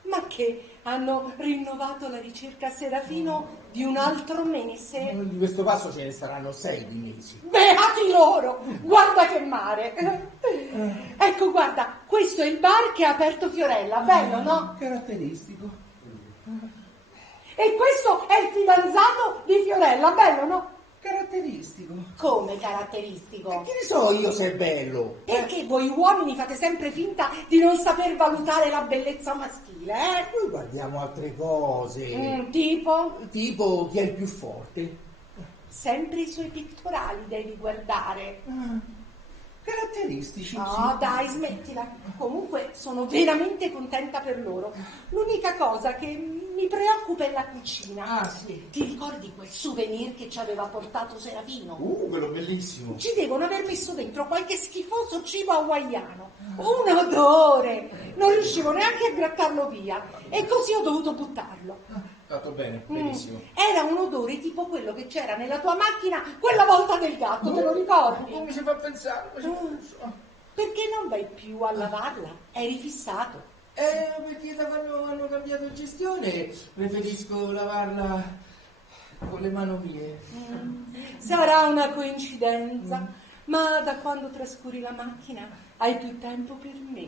Ma che? Hanno rinnovato la ricerca a Serafino di un altro mese. Di questo passo ce ne saranno 6 di mesi. Beati loro! Guarda che mare! Ecco, guarda, questo è il bar che ha aperto Fiorella, bello, no? Caratteristico. E questo è il fidanzato di Fiorella, bello, no? caratteristico. Come caratteristico? Che ne so io se è bello? Perché voi uomini fate sempre finta di non saper valutare la bellezza maschile, eh? Noi guardiamo altre cose. Tipo? Tipo chi è il più forte. Sempre i suoi pittorali devi guardare. Caratteristici. No, sì. dai, smettila. Comunque sono veramente contenta per loro. L'unica cosa che mi preoccupa è la cucina. Ah, sì. Ti ricordi quel souvenir che ci aveva portato Serafino? Quello bellissimo. Ci devono aver messo dentro qualche schifoso cibo hawaiano. Un odore! Non riuscivo neanche a grattarlo via. E così ho dovuto buttarlo. Fatto bene, benissimo. Era un odore tipo quello che c'era nella tua macchina quella volta del gatto, te lo ricordi? Come ci fa pensare? Perché non vai più a lavarla? Eri fissato. Perché da quando hanno cambiato gestione preferisco lavarla con le mani mie. Sarà una coincidenza, ma da quando trascuri la macchina hai più tempo per me.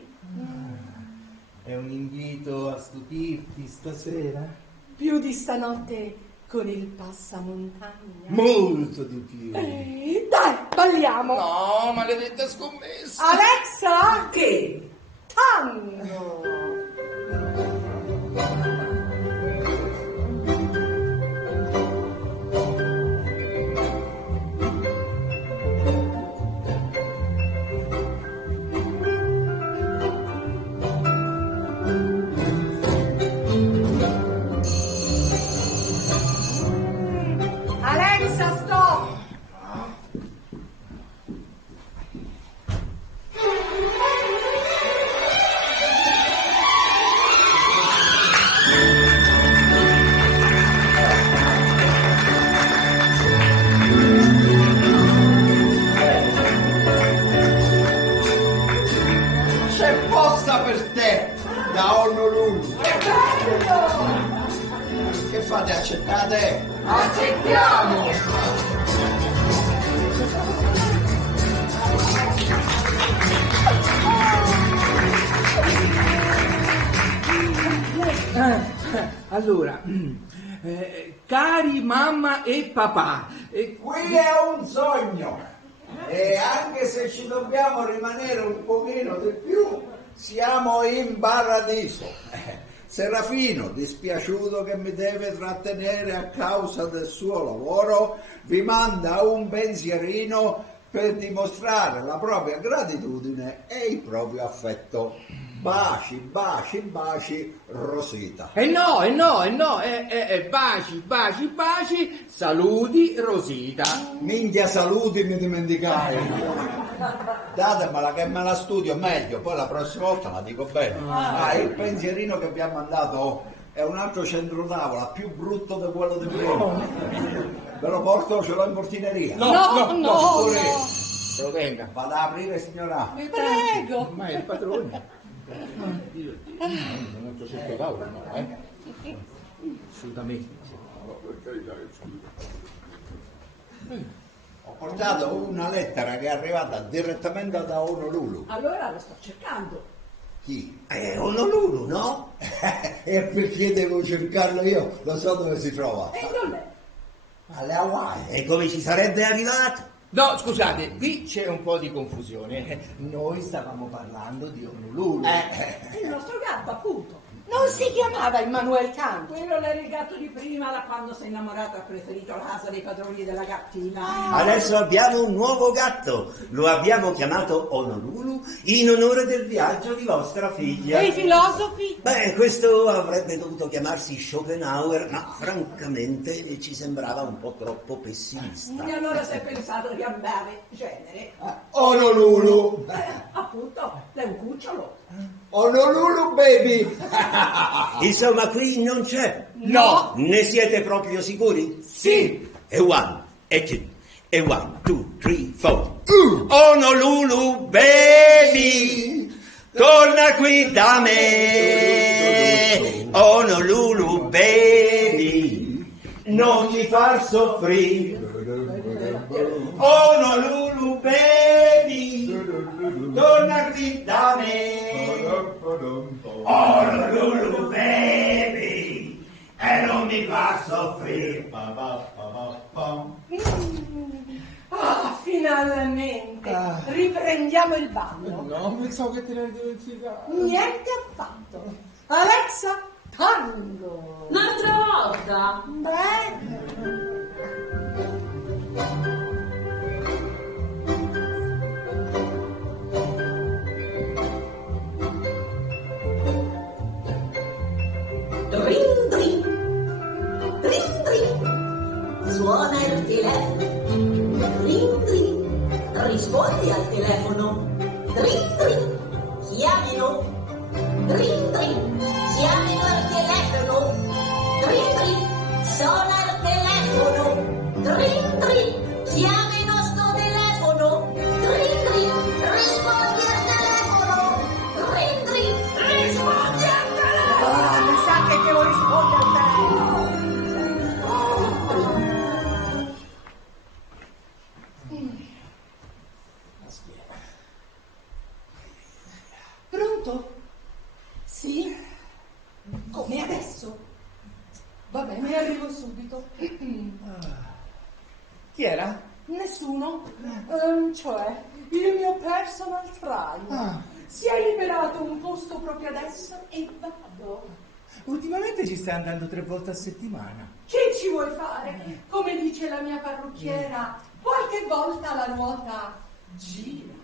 È un invito a stupirti stasera? Più di stanotte con il passamontagna. Molto di più. Dai, balliamo. No, maledetta scommessa. Alexa? Che? Tango. Alexa, stop! C'è posta per te da Honolulu. Che fate, accettate? Accettiamo! Allora, cari mamma e papà, Qui è un sogno e anche se ci dobbiamo rimanere un pochino di più, siamo in paradiso. Serafino, dispiaciuto che mi deve trattenere a causa del suo lavoro, vi manda un pensierino per dimostrare la propria gratitudine e il proprio affetto. Baci, baci, baci, Rosita. baci, saluti Rosita. Minchia, saluti, mi dimenticai. Datemela che me la studio meglio, poi la prossima volta la dico bene. Il pensierino che vi ha mandato è un altro centrotavola, più brutto di quello di prima. Ve lo porto, ce l'ho in portineria. No. Se lo tenga. Vado ad aprire, signora. Prego. Ma è il padrone. Non c'è sotto tavola, no, assolutamente. Ho portato una lettera che è arrivata direttamente da Honolulu. Allora lo sto cercando. Chi? Honolulu, no? E perché devo cercarlo io? Lo so dove si trova. E non è. Alle Hawaii. E come ci sarebbe arrivato? No, scusate, qui c'è un po' di confusione. Noi stavamo parlando di Honolulu. È il nostro gatto, appunto. Non si chiamava Immanuel Kant. Quello era il gatto di prima, da quando si è innamorato ha preferito la casa dei padroni della gattina. Adesso abbiamo un nuovo gatto. Lo abbiamo chiamato Honolulu in onore del viaggio di vostra figlia. E i filosofi? Beh, questo avrebbe dovuto chiamarsi Schopenhauer, ma francamente ci sembrava un po' troppo pessimista. E allora si è pensato di cambiare genere. Honolulu. Appunto, è un cucciolo. Honolulu baby. Insomma, qui non c'è. No. Ne siete proprio sicuri? Sì. E one, e two, e one, two, three, four. Honolulu baby, torna qui da me. Honolulu baby, non ti far soffrire. Honolulu baby, torna qui da me. Honolulu baby, e non mi mi fa soffrire. Ah, finalmente! Riprendiamo il ballo. No, pensavo che te ne devo dimenticare. Niente affatto. Alexa, tango. Un'altra volta? Bene. Drin drin, drin drin, suona il telefono. Drin drin, rispondi al telefono. Drin drin, chiamino. Drin drin, chiamino al telefono. Drin drin, suona il telefono. Drin drin, chiamino sto telefono. Drin drin, rispondi al telefono. Drin drin, rispondi al telefono. Mi sa che devo rispondere al telefono. Pronto? Sì? Come adesso? Va bene, arrivo subito. Chi era? Nessuno? Cioè, il mio personal trainer. Si è liberato un posto proprio adesso e vado. Ultimamente ci stai andando 3 volte a settimana. Che ci vuoi fare? Come dice la mia parrucchiera, qualche volta la ruota gira.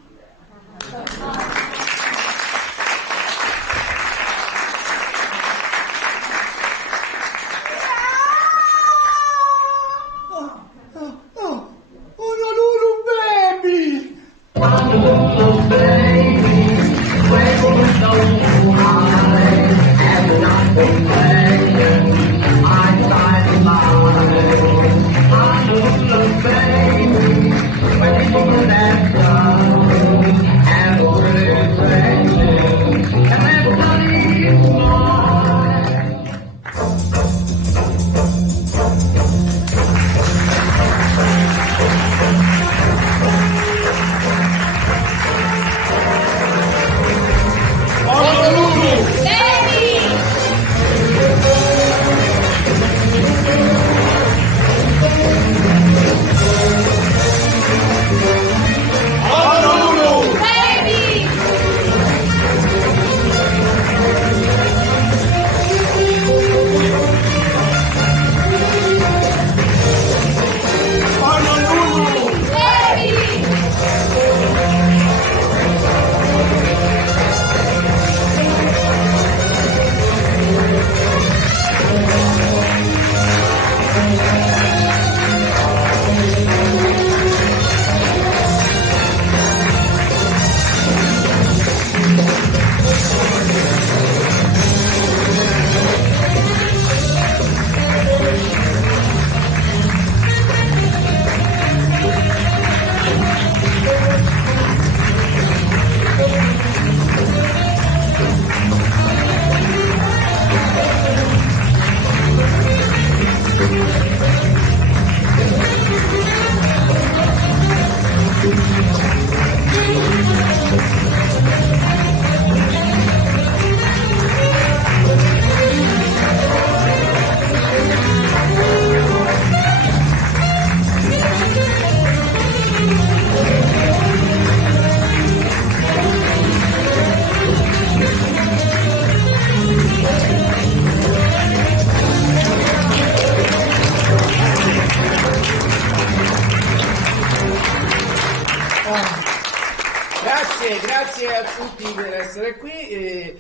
Grazie a tutti per essere qui e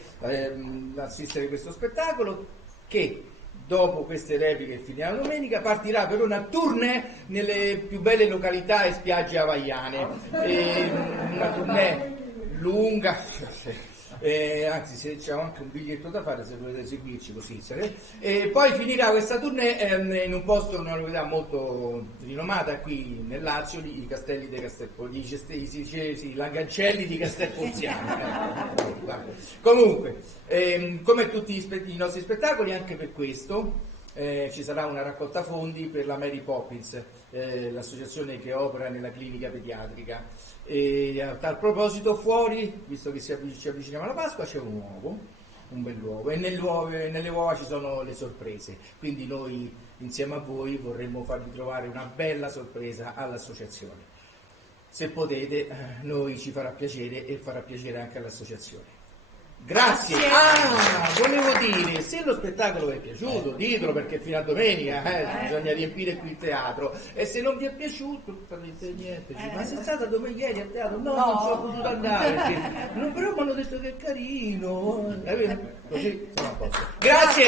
assistere a questo spettacolo che dopo queste repliche e fine alla domenica partirà per una tournée nelle più belle località e spiagge hawaiane. Una tournée lunga, anzi se c'è anche un biglietto da fare se volete seguirci così. E poi finirà questa tournée in un posto, una località molto rinomata qui nel Lazio, i Castelli dei i Langancelli di Castelpolziano. Comunque, come tutti i nostri spettacoli, anche per questo ci sarà una raccolta fondi per la Mary Poppins, l'associazione che opera nella clinica pediatrica. E a tal proposito fuori, visto che ci avviciniamo alla Pasqua, c'è un uovo un bell'uovo e nelle uova ci sono le sorprese, quindi noi insieme a voi vorremmo farvi trovare una bella sorpresa all'associazione. Se potete, noi ci farà piacere e farà piacere anche all'associazione. Grazie. Volevo dire, se lo spettacolo vi è piaciuto, ditelo, perché fino a domenica bisogna riempire qui il teatro, e se non vi è piaciuto non sapete niente. Ma sei stata ieri a teatro? No, non sono potuto andare perché però mi hanno detto che è carino. Così sono a posto. Grazie.